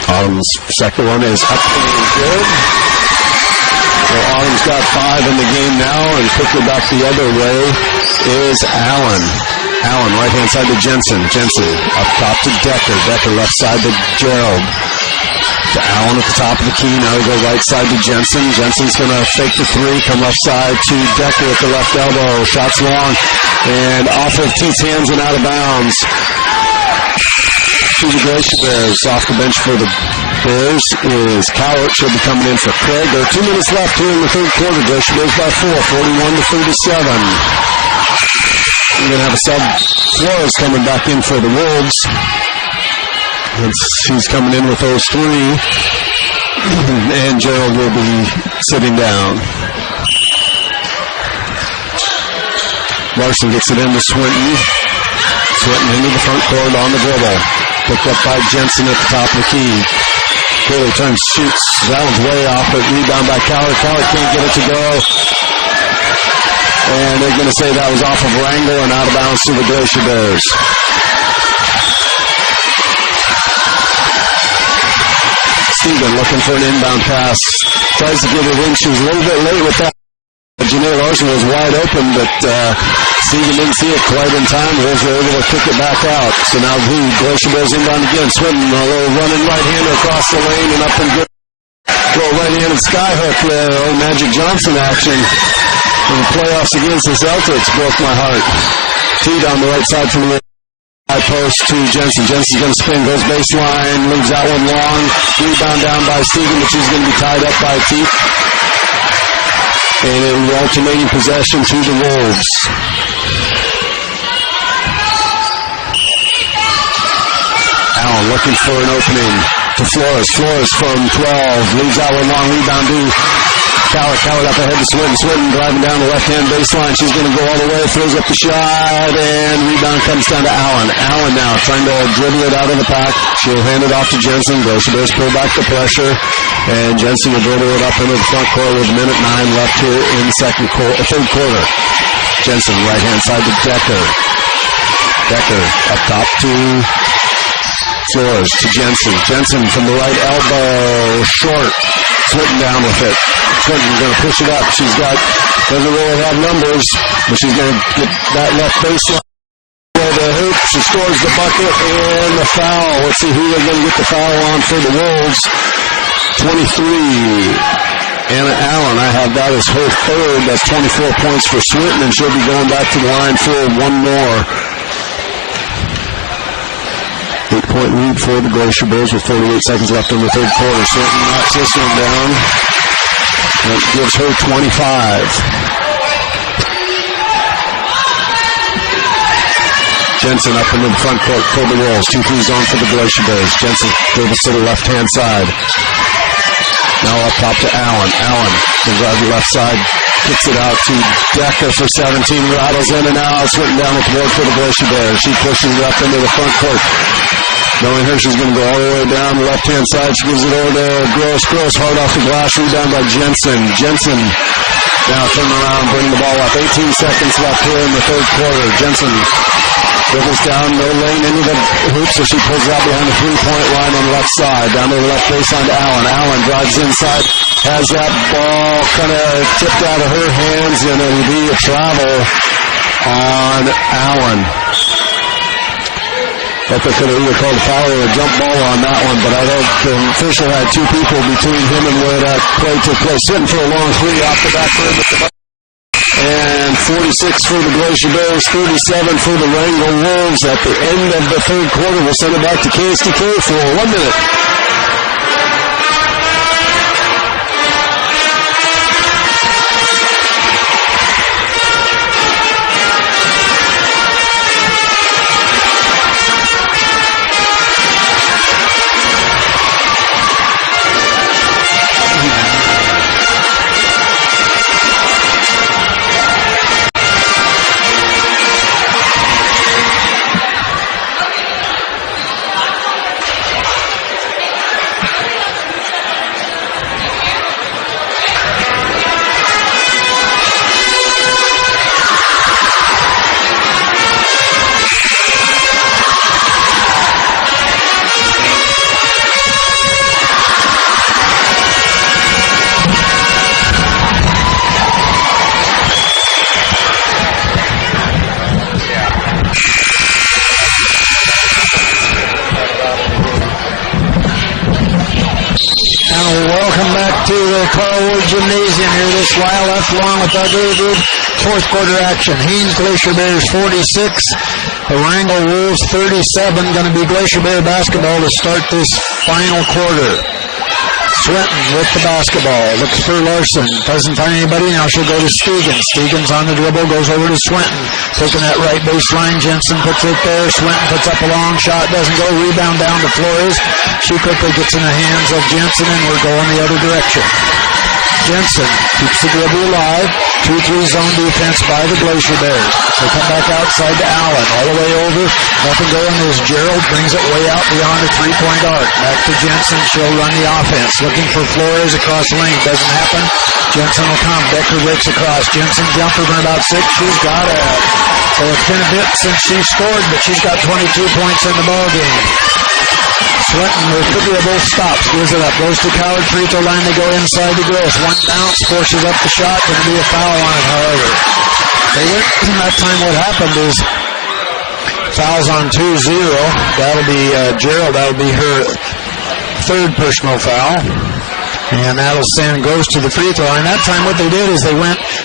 Autumn's second one is up and good. So Autumn's got 5 in the game now, and quickly back the other way is Allen. Allen, right-hand side to Jensen. Jensen up top to Decker. Decker left side to Gerald. To Allen at the top of the key. Now we go right side to Jensen. Jensen's going to fake the 3. Come left side to Decker at the left elbow. Shots long. And off of Teeth's hands and out of bounds. To the Glacier Bears. Off the bench for the Bears is Cowart. She'll be coming in for Craig. There are 2 minutes left here in the third quarter. Glacier Bears by 4. 41-37. We're going to have a sub. Flores coming back in for the Wolves. And she's coming in with those 3. And Gerald will be sitting down. Larson gets it into Swinton. Swinton into the front court on the dribble. Picked up by Jensen at the top of the key. Bailey turns, shoots. That one's way off, but rebound by Cowart. Cowart can't get it to go. And they're going to say that was off of Wrangell and out of bounds to the Glacier Bears. Steven looking for an inbound pass. Tries to get it in. She was a little bit late with that. Janae Larson was wide open, but Steven didn't see it quite in time. Wolves were able to kick it back out. So now the Glacier Bears inbound again. Swinton, a little running right-hander across the lane and up and good. Little right-handed skyhook there. Old Magic Johnson action. In the playoffs against the Celtics broke my heart. Teed on the right side from the high post to Jensen. Jensen's going to spin, goes baseline, leaves that one long. Rebound down by Steven, but she's going to be tied up by Teed. And an alternating possession to the Wolves. Allen looking for an opening to Flores. Flores from 12. Leaves that one long. Rebound to Cowart. Cowart up ahead to Swinton. Swinton driving down the left-hand baseline. She's going to go all the way. Throws up the shot. And rebound comes down to Allen. Allen now trying to dribble it out of the pack. She'll hand it off to Jensen. Glacier Bears pull back the pressure. And Jensen will dribble it up into the front court with 1:09 left here in third quarter. Jensen right-hand side to Decker. Decker up top to Flores to Jensen. Jensen from the right elbow. Short. Swinton down with it. Swinton going to push it up. Doesn't really have numbers, but she's going to get that left baseline. The hoop. She scores the bucket and the foul. Let's see who they're going to get the foul on for the Wolves. 23. Anna Allen, I have that as her third. That's 24 points for Swinton, and she'll be going back to the line for one more. 8-point lead for the Glacier Bears with 48 seconds left in the third quarter. Swinton knocks this one down. That gives her 25. Jensen up into the front court for the Wolves. 2-3 zone for the Glacier Bears. Jensen dribbles to the left-hand side. Now up top to Allen. Allen can drive the left side. Kicks it out to Decker for 17. Rattles in and out. Swinton down with the board for the Glacier Bears. She pushes it up into the front court. Knowing her, she's going to go all the way down the left-hand side. She gives it over to Gross. Gross hard off the glass. Rebound by Jensen. Jensen now turn around, bring the ball up. 18 seconds left here in the third quarter. Jensen dribbles down, no lane into the hoop, so she pulls out behind the three-point line on the left side. Down to the left baseline to Allen. Allen drives inside, has that ball kind of tipped out of her hands, and it'll be a travel on Allen. I thought they could have either called a foul or a jump ball on that one, but I think the official had two people between him and where that play took place. Sitting for a long three off the back rim with the ball. And 46 for the Glacier Bears, 37 for the Wrangell Wolves. At the end of the third quarter, we'll send it back to KSTK for 1 minute. Ward Gymnasium here this while left along with that very good fourth quarter action. Haines Glacier Bears 46, the Wrangell Wolves 37. Going to be Glacier Bear basketball to start this final quarter. Swinton with the basketball, looks for Larson, doesn't find anybody, now she'll go to Stegan. Stegan's on the dribble, goes over to Swinton, taking that right baseline. Jensen puts it there, Swinton puts up a long shot, doesn't go, rebound down to Flores. She quickly gets in the hands of Jensen, and we're going the other direction. Jensen keeps the dribble alive. 2-3 zone defense by the Glacier Bears. They come back outside to Allen. All the way over. Nothing going as Gerald brings it way out beyond the three-point arc. Back to Jensen. She'll run the offense. Looking for Flores across the lane. Doesn't happen. Jensen will come. Decker breaks across. Jensen jumper from about 6. She's got it. So it's been a bit since she scored, but she's got 22 points in the ball game. Swinton with the dribble, stops, gives it up, goes to Coward, free throw line, they go inside to Gross. One bounce, forces up the shot, going to be a foul on it, however. That time what happened is fouls on 2-0. That'll be Gerald, that'll be her third personal foul. And that'll send Gross to the free throw line. That time what they did is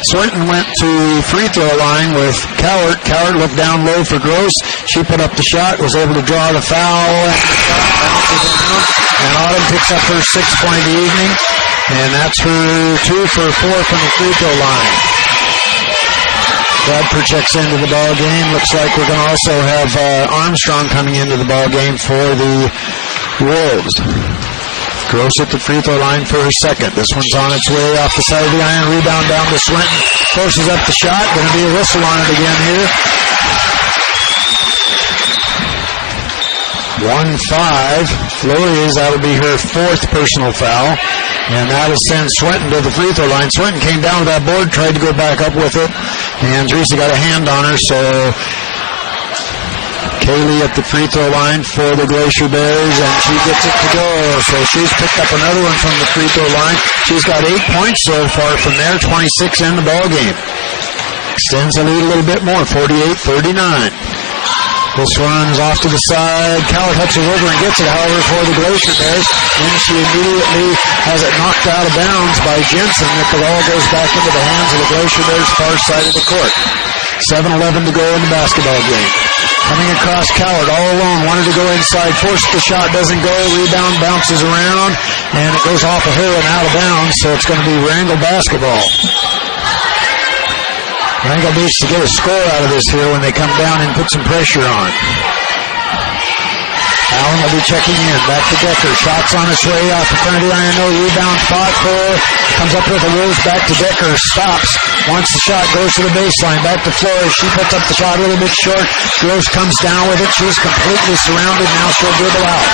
Swinton went to free throw line with Coward. Coward looked down low for Gross. She put up the shot, was able to draw the foul, and the shot bounces around. And Autumn picks up her 6th point of the evening. And that's her 2 for 4 from the free throw line. Bradford checks into the ball game. Looks like we're going to also have Armstrong coming into the ball game for the Wolves. Gross at the free throw line for her second. This one's on its way off the side of the iron. Rebound down to Swinton. Forces up the shot. Going to be a whistle on it again here. 1-5. Flores, that'll be her 4th personal foul. And that'll send Swinton to the free throw line. Swinton came down with that board, tried to go back up with it. And Teresa got a hand on her, so Kaylee at the free throw line for the Glacier Bears, and she gets it to go. So she's picked up another one from the free throw line. She's got 8 points so far from there, 26 in the ball game. Extends the lead a little bit more, 48-39. This runs off to the side. Coward hooks it over and gets it, however, for the Glacier Bears. Then she immediately has it knocked out of bounds by Jensen. If the ball goes back into the hands of the Glacier Bears' far side of the court. 7:11 to go in the basketball game. Coming across Coward all alone, wanted to go inside, forced the shot, doesn't go, rebound, bounces around, and it goes off of her and out of bounds, so it's going to be Wrangell basketball. Wrangell needs to get a score out of this here when they come down and put some pressure on. Allen will be checking in. Back to Decker. Shots on its way off the front of the iron. No rebound fought for. Comes up with the Wolves. Back to Decker. Stops. Wants the shot. Goes to the baseline. Back to Flores. She puts up the shot a little bit short. Gross comes down with it. She's completely surrounded. Now she'll dribble out.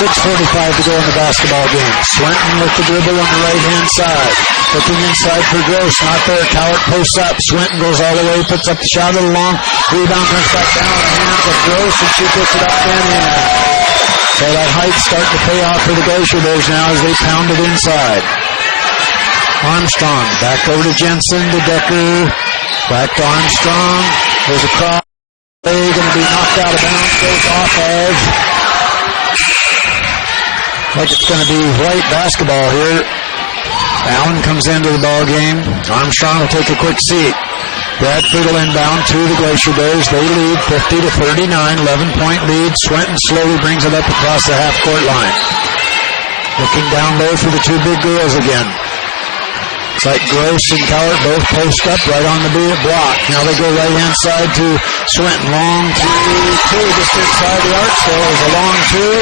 6:45 to go in the basketball game. Swinton with the dribble on the right-hand side. Looking inside for Gross. Not there. Cowart posts up. Swinton goes all the way. Puts up the shot a little long. Rebound comes back down in the hands of Gross, and she puts it up and in. So that height's starting to pay off for the Glacier Bears now as they pound it inside. Armstrong back over to Jensen, to Decker. Back to Armstrong. There's a cross. Going to be knocked out of bounds. Goes off of. Like it's going to be white basketball here. Allen comes into the ball game. Armstrong will take a quick seat. Bradford will inbound to the Glacier Bears. They lead 50-39, 11-point lead. Swinton slowly brings it up across the half-court line. Looking down low for the two big girls again. It's like Gross and Cowart both post up right on the block. Now they go right-hand side to Swinton. Long two, just inside the arc. So it was a long two.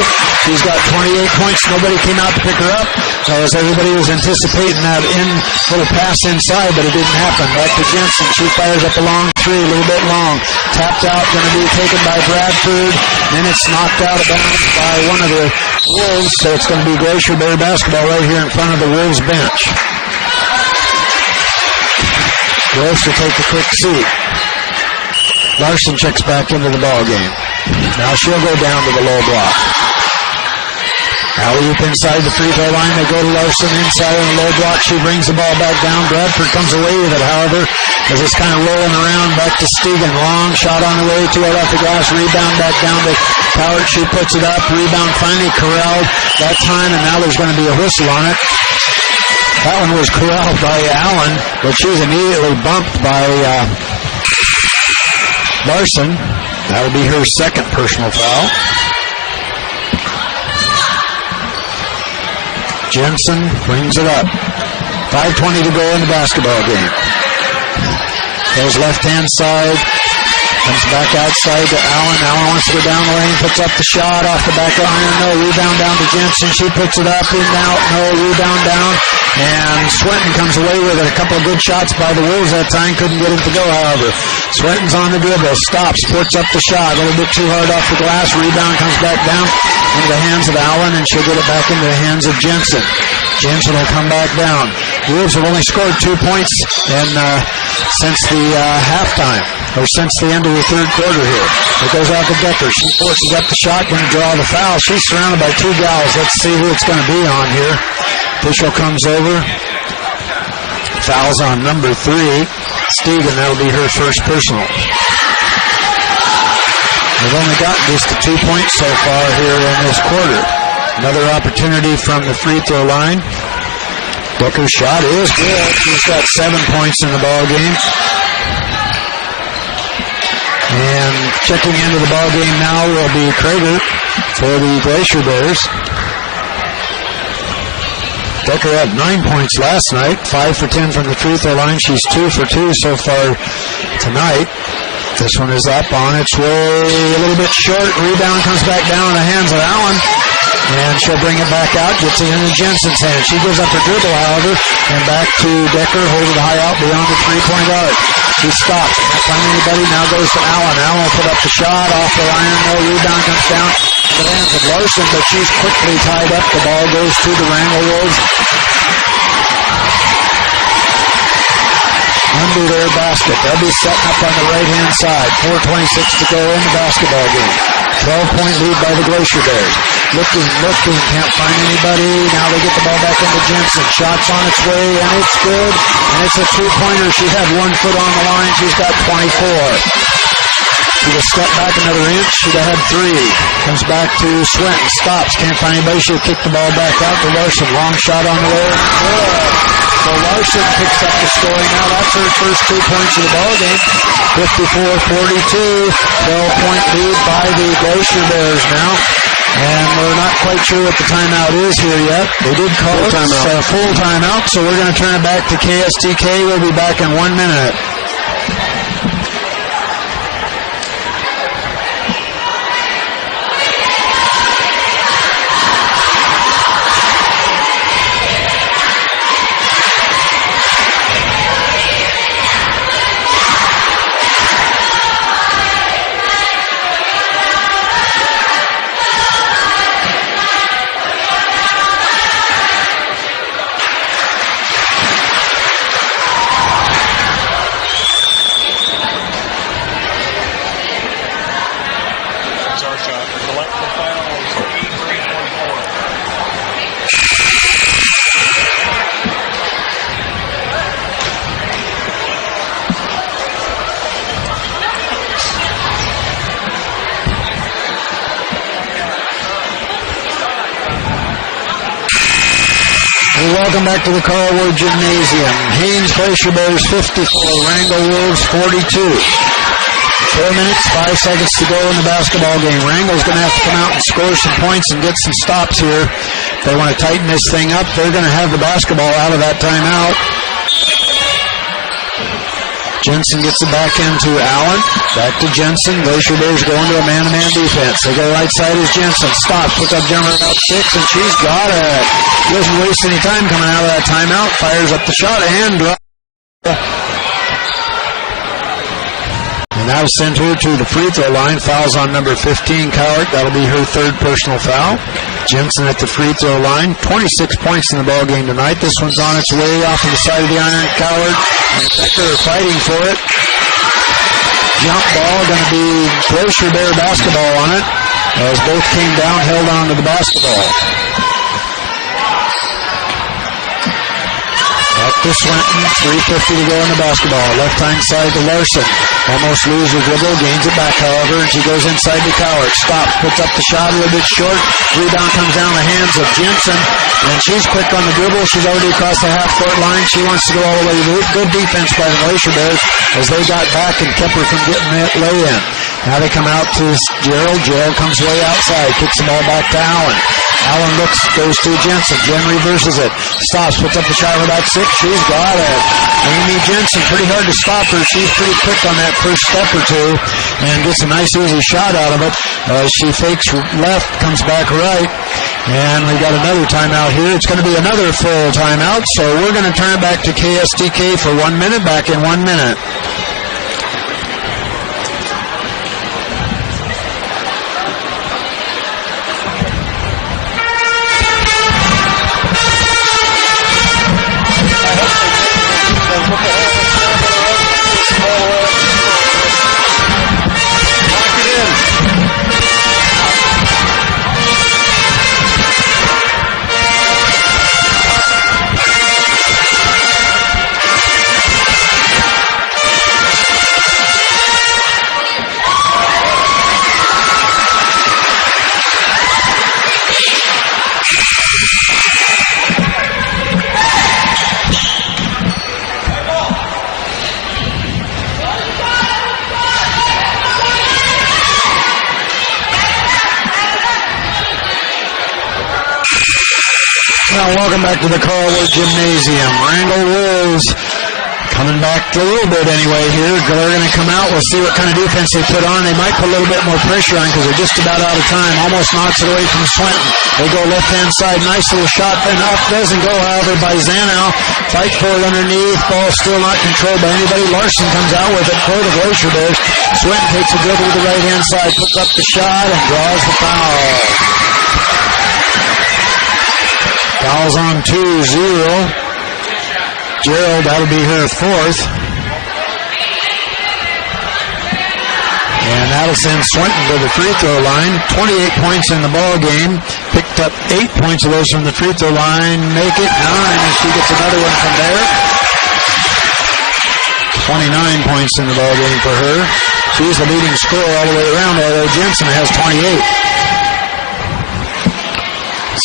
She's got 28 points. Nobody came out to pick her up. As everybody was anticipating that little pass inside, but it didn't happen. Back to Jensen. She fires up a long three, a little bit long. Tapped out, going to be taken by Bradford. Then it's knocked out of bounds by one of the Wolves. So it's going to be Glacier Bear basketball right here in front of the Wolves bench. Gross will take a quick seat. Larson checks back into the ball game. Now she'll go down to the low block. Alley-oop inside the free throw line. They go to Larson inside on the low block. She brings the ball back down. Bradford comes away with it, however, as it's kind of rolling around. Back to Stegan. Long shot on the way to it off the glass. Rebound back down to Cowart. She puts it up. Rebound finally corralled that time, and now there's going to be a whistle on it. That one was corralled by Allen, but she's immediately bumped by Larson. That will be her second personal foul. Jensen brings it up. 5:20 to go in the basketball game. Goes left-hand side. Comes back outside to Allen. Allen wants to go down the lane. Puts up the shot off the back of the iron. No. Rebound down to Jensen. She puts it up and out. No. Rebound down. And Swinton comes away with it. A couple of good shots by the Wolves that time. Couldn't get it to go, however. Swinton's on the dribble. Stops. Puts up the shot. A little bit too hard off the glass. Rebound comes back down into the hands of Allen, and she'll get it back into the hands of Jensen. Jensen will come back down. The Wolves have only scored 2 points since the halftime, or since the end of the third quarter here. It goes out to Decker. She forces up the shot, going to draw the foul. She's surrounded by 2 gals. Let's see who it's going to be on here. Official comes over. Fouls on number 3. Stegan, that'll be her first personal. They've only gotten just the 2 points so far here in this quarter. Another opportunity from the free throw line. Decker's shot is good. She's got 7 points in the ball game. And checking into the ball game now will be Krager for the Glacier Bears. Decker had 9 points last night, 5 for 10 from the free throw line. She's 2 for 2 so far tonight. This one is up on its way, a little bit short. Rebound comes back down in the hands of Allen. And she'll bring it back out, gets it into Jensen's hand. She gives up her dribble, however, and back to Decker, holds it high out beyond the three-point arc. She stops, can't find anybody, now goes to Allen. Allen will put up the shot, off the iron, no rebound, comes down to the hands of Larson, but she's quickly tied up. The ball goes to the Wrangell Wolves. Under their basket. They'll be setting up on the right-hand side. 4:26 to go in the basketball game. 12-point lead by the Glacier Bears. Looking, can't find anybody. Now they get the ball back into Jensen. Shots on its way, and it's good. And it's a three-pointer. She had 1 foot on the line. She's got 24. She'd have stepped back another inch. She'd have had 3. Comes back to Swinton. Stops. Can't find anybody. She'll kick the ball back out to Larson. Long shot on the way. Good. So Larson picks up the scoring now. That's her first 2 points of the ball game. 54-42. 12-point lead by the Glacier Bears now. And we're not quite sure what the timeout is here yet. They did call it a full timeout, so we're going to turn it back to KSTK. We'll be back in 1 minute. Welcome back to the Carl Ward Gymnasium. Haines Glacier Bears 54, Wrangell Wolves 42. 4 minutes, 5 seconds to go in the basketball game. Wrangell's going to have to come out and score some points and get some stops here. If they want to tighten this thing up, they're going to have the basketball out of that timeout. Jensen gets it back into Allen. Back to Jensen. Glacier Bears going to a man-to-man defense. They go right side is Jensen. Stops. Puts up jumper about 6, and she's got it. Doesn't waste any time coming out of that timeout. Fires up the shot and drop. And that'll send her to the free throw line. Fouls on number 15, Cowart. That'll be her 3rd personal foul. Jensen at the free throw line. 26 points in the ball game tonight. This one's on its way off of the side of the iron. Cowart and Becker are fighting for it. Jump ball going to be Glacier Bear basketball on it. As both came down, held on to the basketball. Back to Swinton. 3:50 to go in the basketball. Left-hand side to Larson. Almost loses her dribble, gains it back, however, and she goes inside to Cowart. Stops, puts up the shot a little bit short. Rebound comes down the hands of Jensen, and she's quick on the dribble. She's already across the half-court line. She wants to go all the way to the hoop. Good defense by the Glacier Bears as they got back and kept her from getting that lay-in. Now they come out to Gerald. Gerald comes way outside, kicks the ball back to Allen. Allen looks, goes to Jensen. Jen reverses it. Stops, puts up the shot for about 6. She's got it. Amy Jensen, pretty hard to stop her. She's pretty quick on that first step or two and gets a nice easy shot out of it. She fakes left, comes back right. And we got another timeout here. It's going to be another full timeout. So we're going to turn back to KSTK for 1 minute. Back in 1 minute. Welcome back to the Carlwood Gymnasium. Wrangell Wolves coming back a little bit anyway here. They're going to come out. We'll see what kind of defense they put on. They might put a little bit more pressure on because they're just about out of time. Almost knocks it away from Swinton. They go left-hand side. Nice little shot. And up doesn't go, however, by Zanow. Fight for it underneath. Ball still not controlled by anybody. Larson comes out with it for the Glacier Bears. Swinton takes a dribble to the right-hand side. Puts up the shot and draws the foul. Foul's on 2-0. Gerald, that'll be her fourth. And that'll send Swinton to the free throw line. 28 points in the ball game. Picked up 8 points of those from the free throw line. Make it 9, and she gets another one from there. 29 points in the ball game for her. She's the leading scorer all the way around, although Jensen has 28.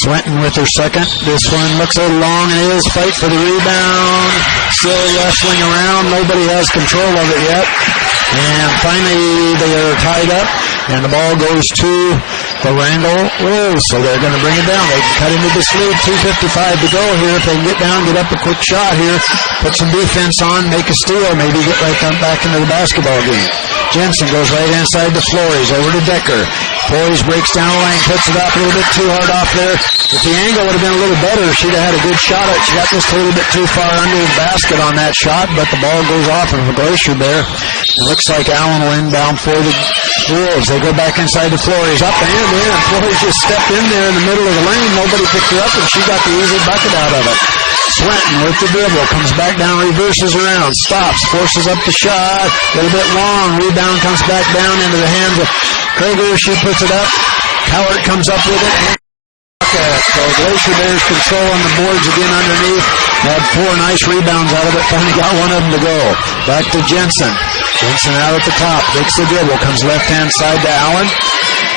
Swinton with her second. This one looks a little long and is. Fight for the rebound. Still wrestling around. Nobody has control of it yet. And finally they are tied up. And the ball goes to the Wrangell Wolves. So they're going to bring it down. They can cut into this lead. 2:55 to go here. If they can get down, get up a quick shot here. Put some defense on. Make a steal. Maybe get right back into the basketball game. Jensen goes right inside to Flores. Over to Decker. Flores breaks down the lane. Puts it up a little bit too hard off there. If the angle would have been a little better, she'd have had a good shot at it. She got just a little bit too far under the basket on that shot, but the ball goes off of the Glacier Bear. It looks like Allen will inbound for the Wolves. They go back inside to Flores. Up and in, and Flores just stepped in there in the middle of the lane. Nobody picked her up, and she got the easy bucket out of it. Swinton with the dribble. Comes back down, reverses around. Stops, forces up the shot. A little bit long. Rebound comes back down into the hands of Krager. She puts it up. Cowart comes up with it. So Glacier Bears control on the boards again underneath. Had 4 nice rebounds out of it. Finally got one of them to go. Back to Jensen. Jensen out at the top. Takes the dribble. Comes left-hand side to Allen.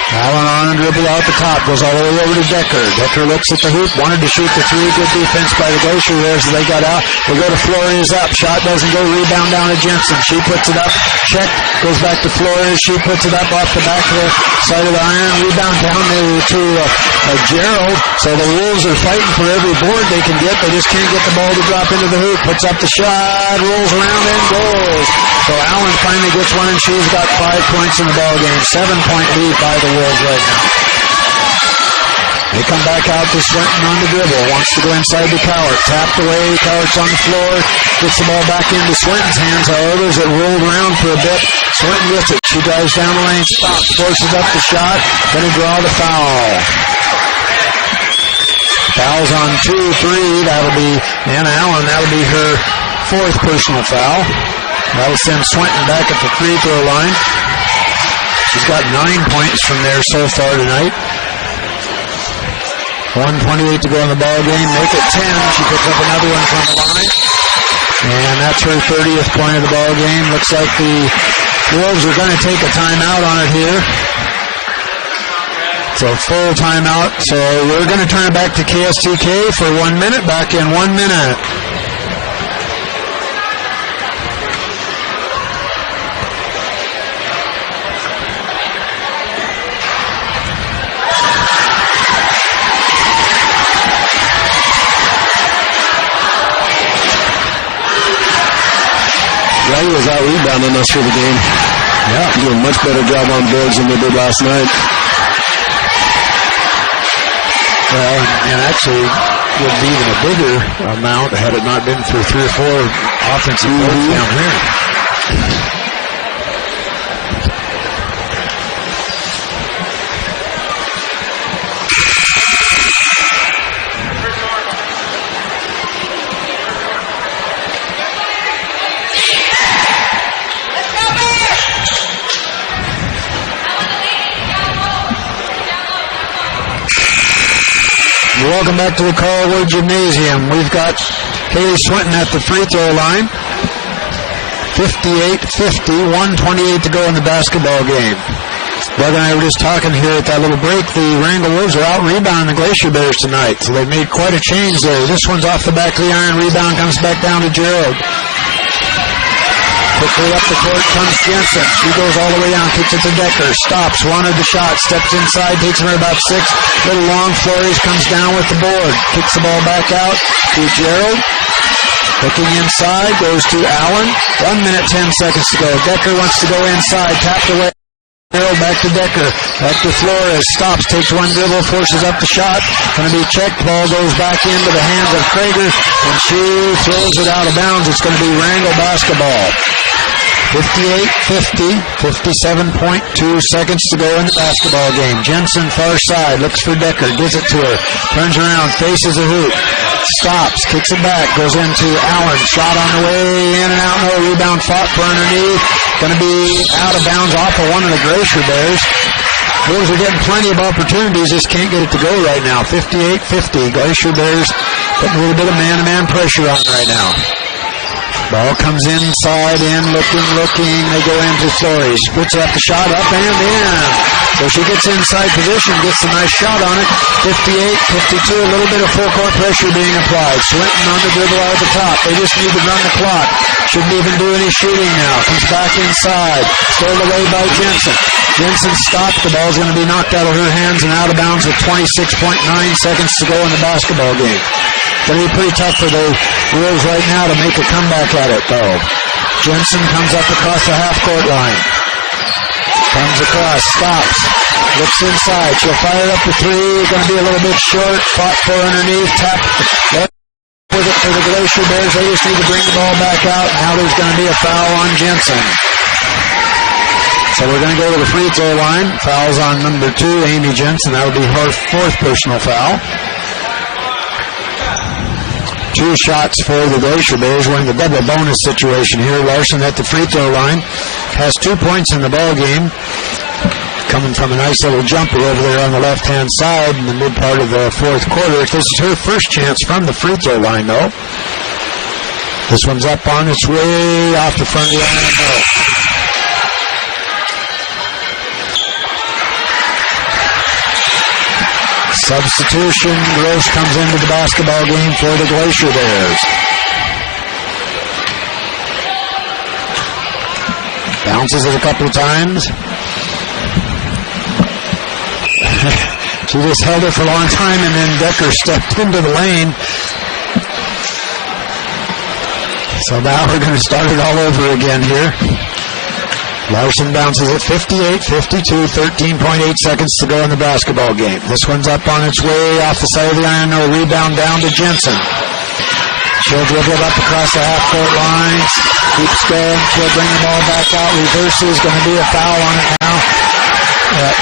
Allen on and dribble out the top. Goes all the way over to Decker. Decker looks at the hoop. Wanted to shoot the 3. Good defense by the Glacier Bears as they got out. They go to Flores up. Shot doesn't go. Rebound down to Jensen. She puts it up. Check. Goes back to Flores. She puts it up off the back of the side of the iron. Rebound down to Gerald. So the Wolves are fighting for every board they can get. They just can't get the ball to drop into the hoop. Puts up the shot. Rolls around and goes. So Allen finally gets one, and she's got 5 points in the ball game. 7-point lead by the Wolves right now. They come back out to Swinton on the dribble. Wants to go inside to Cowart. Tapped away. Cowart's on the floor. Gets the ball back into Swinton's hands. However, as it rolled around for a bit, Swinton gets it. She drives down the lane. Stops. Forces up the shot. Going to draw the foul. Foul's on 2-3. That'll be Anna Allen. That'll be her 4th personal foul. That'll send Swinton back at the free throw line. She's got 9 points from there so far tonight. 1:28 to go in the ball game. Make it 10. She picks up another one from the line. And that's her 30th point of the ball game. Looks like the Wolves are going to take a timeout on it here. So full timeout. So we're going to turn it back to KSTK for 1 minute. Back in 1 minute. Wrangell was out rebounding us for the game. Yeah. Doing a much better job on boards than they did last night. Well, and actually would be even a bigger amount had it not been for 3 or 4 offensive boards down here. Welcome back to the Carlwood Gymnasium. We've got Haley Swinton at the free throw line. 58-50, 1:28 to go in the basketball game. Doug and I were just talking here at that little break. The Wrangell Wolves are out rebounding the Glacier Bears tonight, so they've made quite a change there. This one's off the back of the iron. Rebound comes back down to Gerald. Quickly up the court comes Jensen. She goes all the way down, kicks it to Decker. Stops, wanted the shot, steps inside, takes him about 6. Little long flurries, comes down with the board. Kicks the ball back out to Gerald. Looking inside, goes to Allen. 1 minute, 10 seconds to go. Decker wants to go inside, tapped away. Gerald back to Decker. Back to Flores. Stops, takes one dribble, forces up the shot. Going to be checked. Ball goes back into the hands of Krager, and she throws it out of bounds. It's going to be Wrangell basketball. 58-50, 57.2 seconds to go in the basketball game. Jensen far side, looks for Decker, gives it to her, turns around, faces the hoop, stops, kicks it back, goes into Allen, shot on the way, in and out, no rebound, fought for underneath, going to be out of bounds off of one of the Glacier Bears. Wolves are getting plenty of opportunities, just can't get it to go right now. 58-50, Glacier Bears putting a little bit of man-to-man pressure on right now. Ball comes inside, looking. They go into Flores. Puts up the shot, up and in. So she gets inside position, gets a nice shot on it. 58-52, a little bit of full court pressure being applied. Swinton on the dribble out of the top. They just need to run the clock. Shouldn't even do any shooting now. Comes back inside. Stolen away by Jensen. Jensen stopped. The ball's going to be knocked out of her hands and out of bounds with 26.9 seconds to go in the basketball game. Going to be pretty tough for the Wolves right now to make a comeback at it, though. Jensen comes up across the half-court line. Comes across, stops, looks inside. She'll fire up the three. Going to be a little bit short. Fought for underneath. Tap with it for the Glacier Bears. They just need to bring the ball back out. Now there's going to be a foul on Jensen. So we're going to go to the free throw line. Fouls on number 2, Amy Jensen. That'll be her 4th personal foul. 2 shots for the Glacier Bears. We're in the double bonus situation here. Larson at the free throw line has 2 points in the ball game. Coming from a nice little jumper over there on the left-hand side in the mid part of the 4th quarter. This is her first chance from the free throw line, though. This one's up on its way off the front of the iron. Substitution. Gross comes into the basketball game for the Glacier Bears. Bounces it a couple of times. She just held it for a long time, and then Decker stepped into the lane. So now we're going to start it all over again here. Larson bounces it 58-52, 13.8 seconds to go in the basketball game. This one's up on its way off the side of the iron. No rebound down to Jensen. She'll dribble it up across the half-court lines. Keeps going. She'll bring the ball back out. Reverses. Going to be a foul on it now.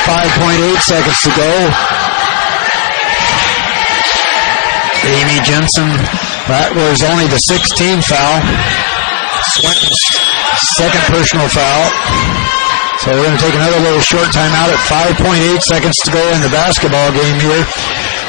5.8 seconds to go. Amy Jensen. That was only the 16th foul. Swinton's second personal foul. So we're going to take another little short timeout at 5.8 seconds to go in the basketball game here.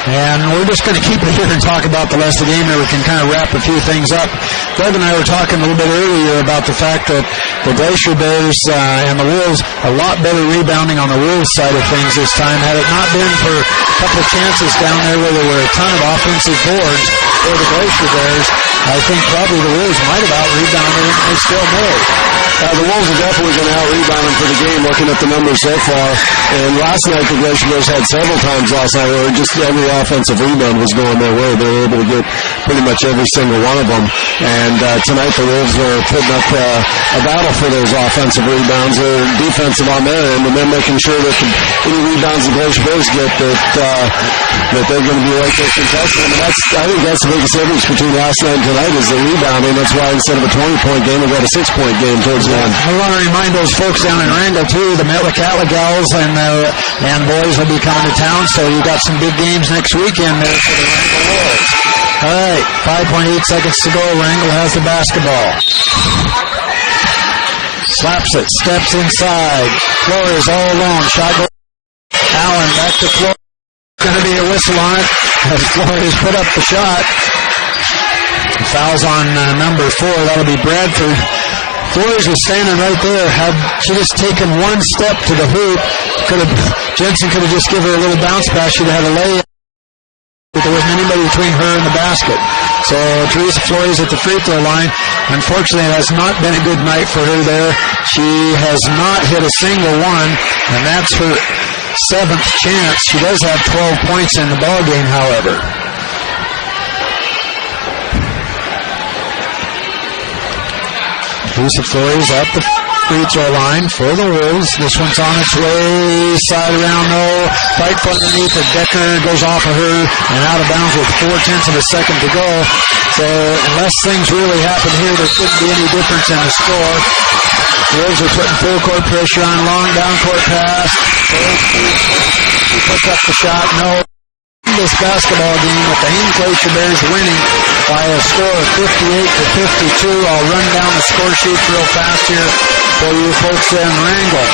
And we're just going to keep it here and talk about the rest of the game, and we can kind of wrap a few things up. Doug and I were talking a little bit earlier about the fact that the Glacier Bears and the Wolves, a lot better rebounding on the Wolves side of things this time. Had it not been for a couple of chances down there where there were a ton of offensive boards for the Glacier Bears, I think probably the Wolves might have out-rebounded them. They still may. The Wolves are definitely going to out-rebound them for the game, looking at the numbers so far. And last night, the Glacier Bears had several times last night where just every offensive rebound was going their way. They were able to get pretty much every single one of them. And tonight, the Wolves were putting up a battle for those offensive rebounds. They're defensive on their end, and they're making sure that any rebounds the Glacier Bears get, that they're going to be right there contesting. And I think that's the biggest difference between last night and tonight is the rebounding. That's why instead of a 20-point game, we got a 6-point game towards the end. I want to remind those folks down in Wrangell, too, the Metlakatla gals and boys will be coming to town, so you've got some big games next weekend there for the Wrangell Wolves. All right, 5.8 seconds to go. Wrangell has the basketball. Slaps it, steps inside. Flores all alone. Shot goes. Allen back to Flores. Going to be a whistle on it as Flores put up the shot. Fouls on number 4. That'll be Bradford. Flores was standing right there. Had she just taken one step to the hoop, Jensen could have just given her a little bounce pass. She'd have had a lay. But there wasn't anybody between her and the basket. So Teresa Flores at the free throw line. Unfortunately, it has not been a good night for her there. She has not hit a single one, and that's her 7th chance. She does have 12 points in the ball game, however. Teresa Flores at the free throw line for the Wolves. This one's on its way. Side around, no. Fight for underneath it. Decker goes off of her and out of bounds with 0.4 of a second to go. So unless things really happen here, there couldn't be any difference in the score. The Wolves are putting full court pressure on. Long down court pass. She puts up the shot. No. This basketball game with the Haines Glacier Bears winning by a score of 58-52. I'll run down the score sheet real fast here for you folks in Wrangell.